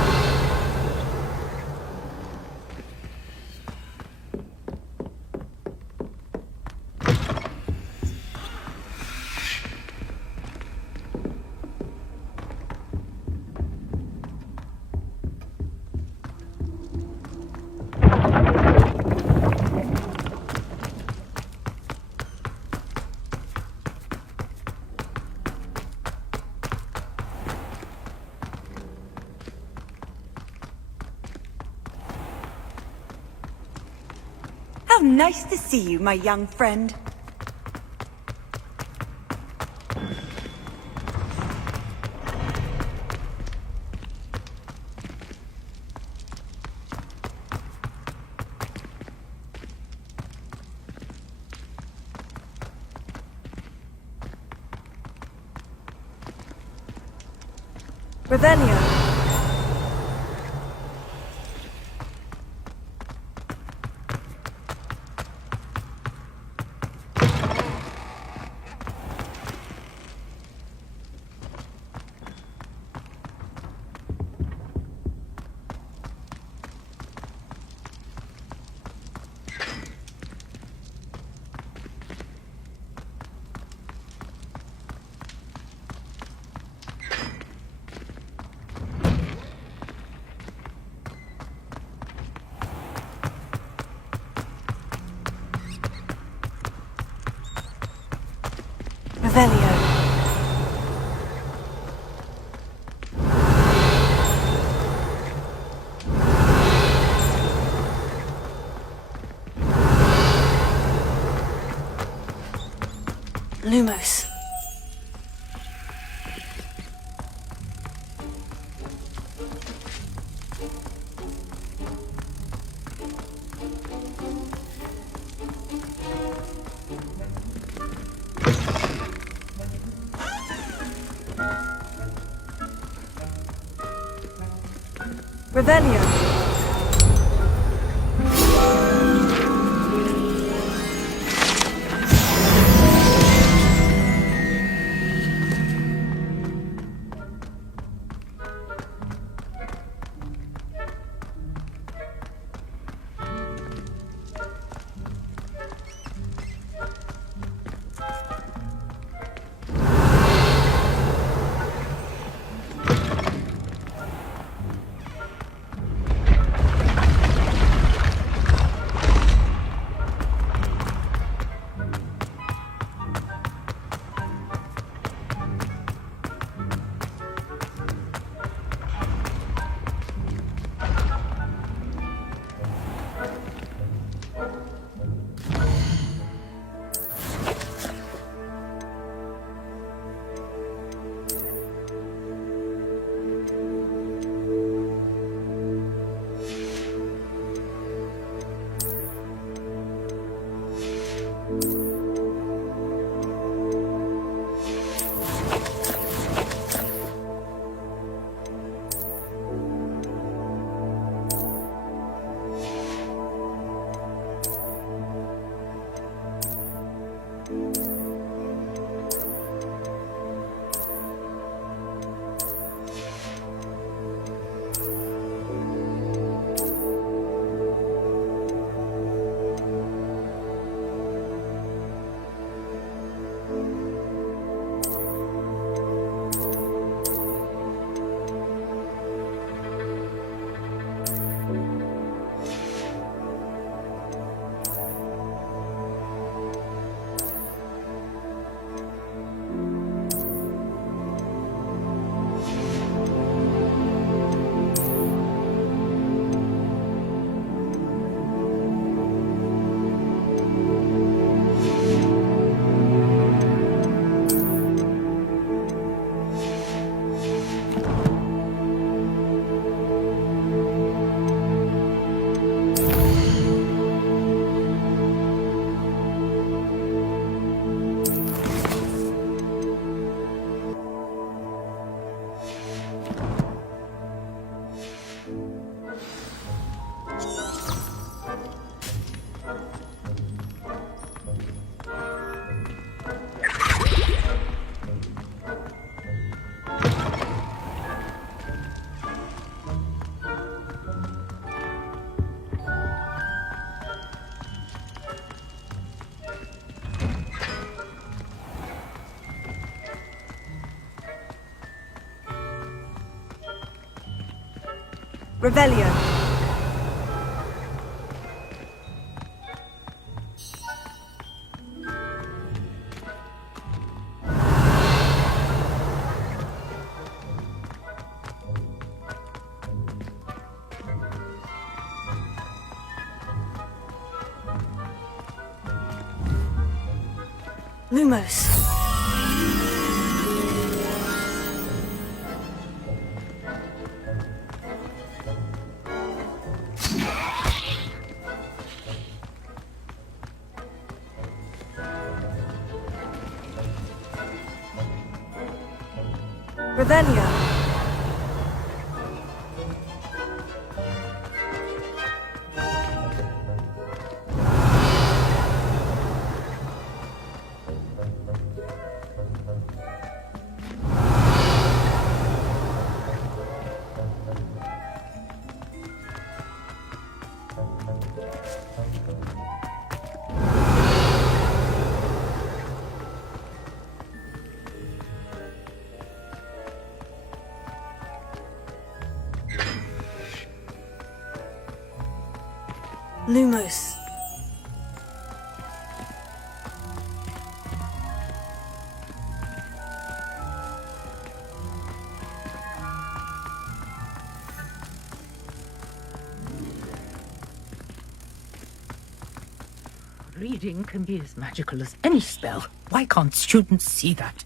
How nice to see you, my young friend. Revelio. Revelio. Lumos. Revelio. Revelio. Lumos. Revelio. Lumos. Reading can be as magical as any spell. Why can't students see that?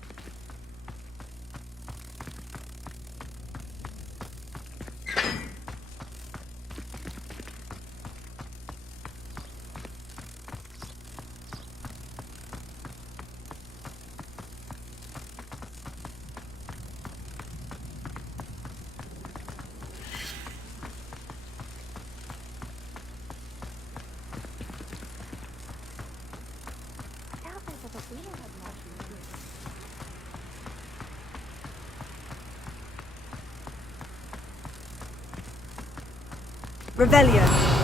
Revelio.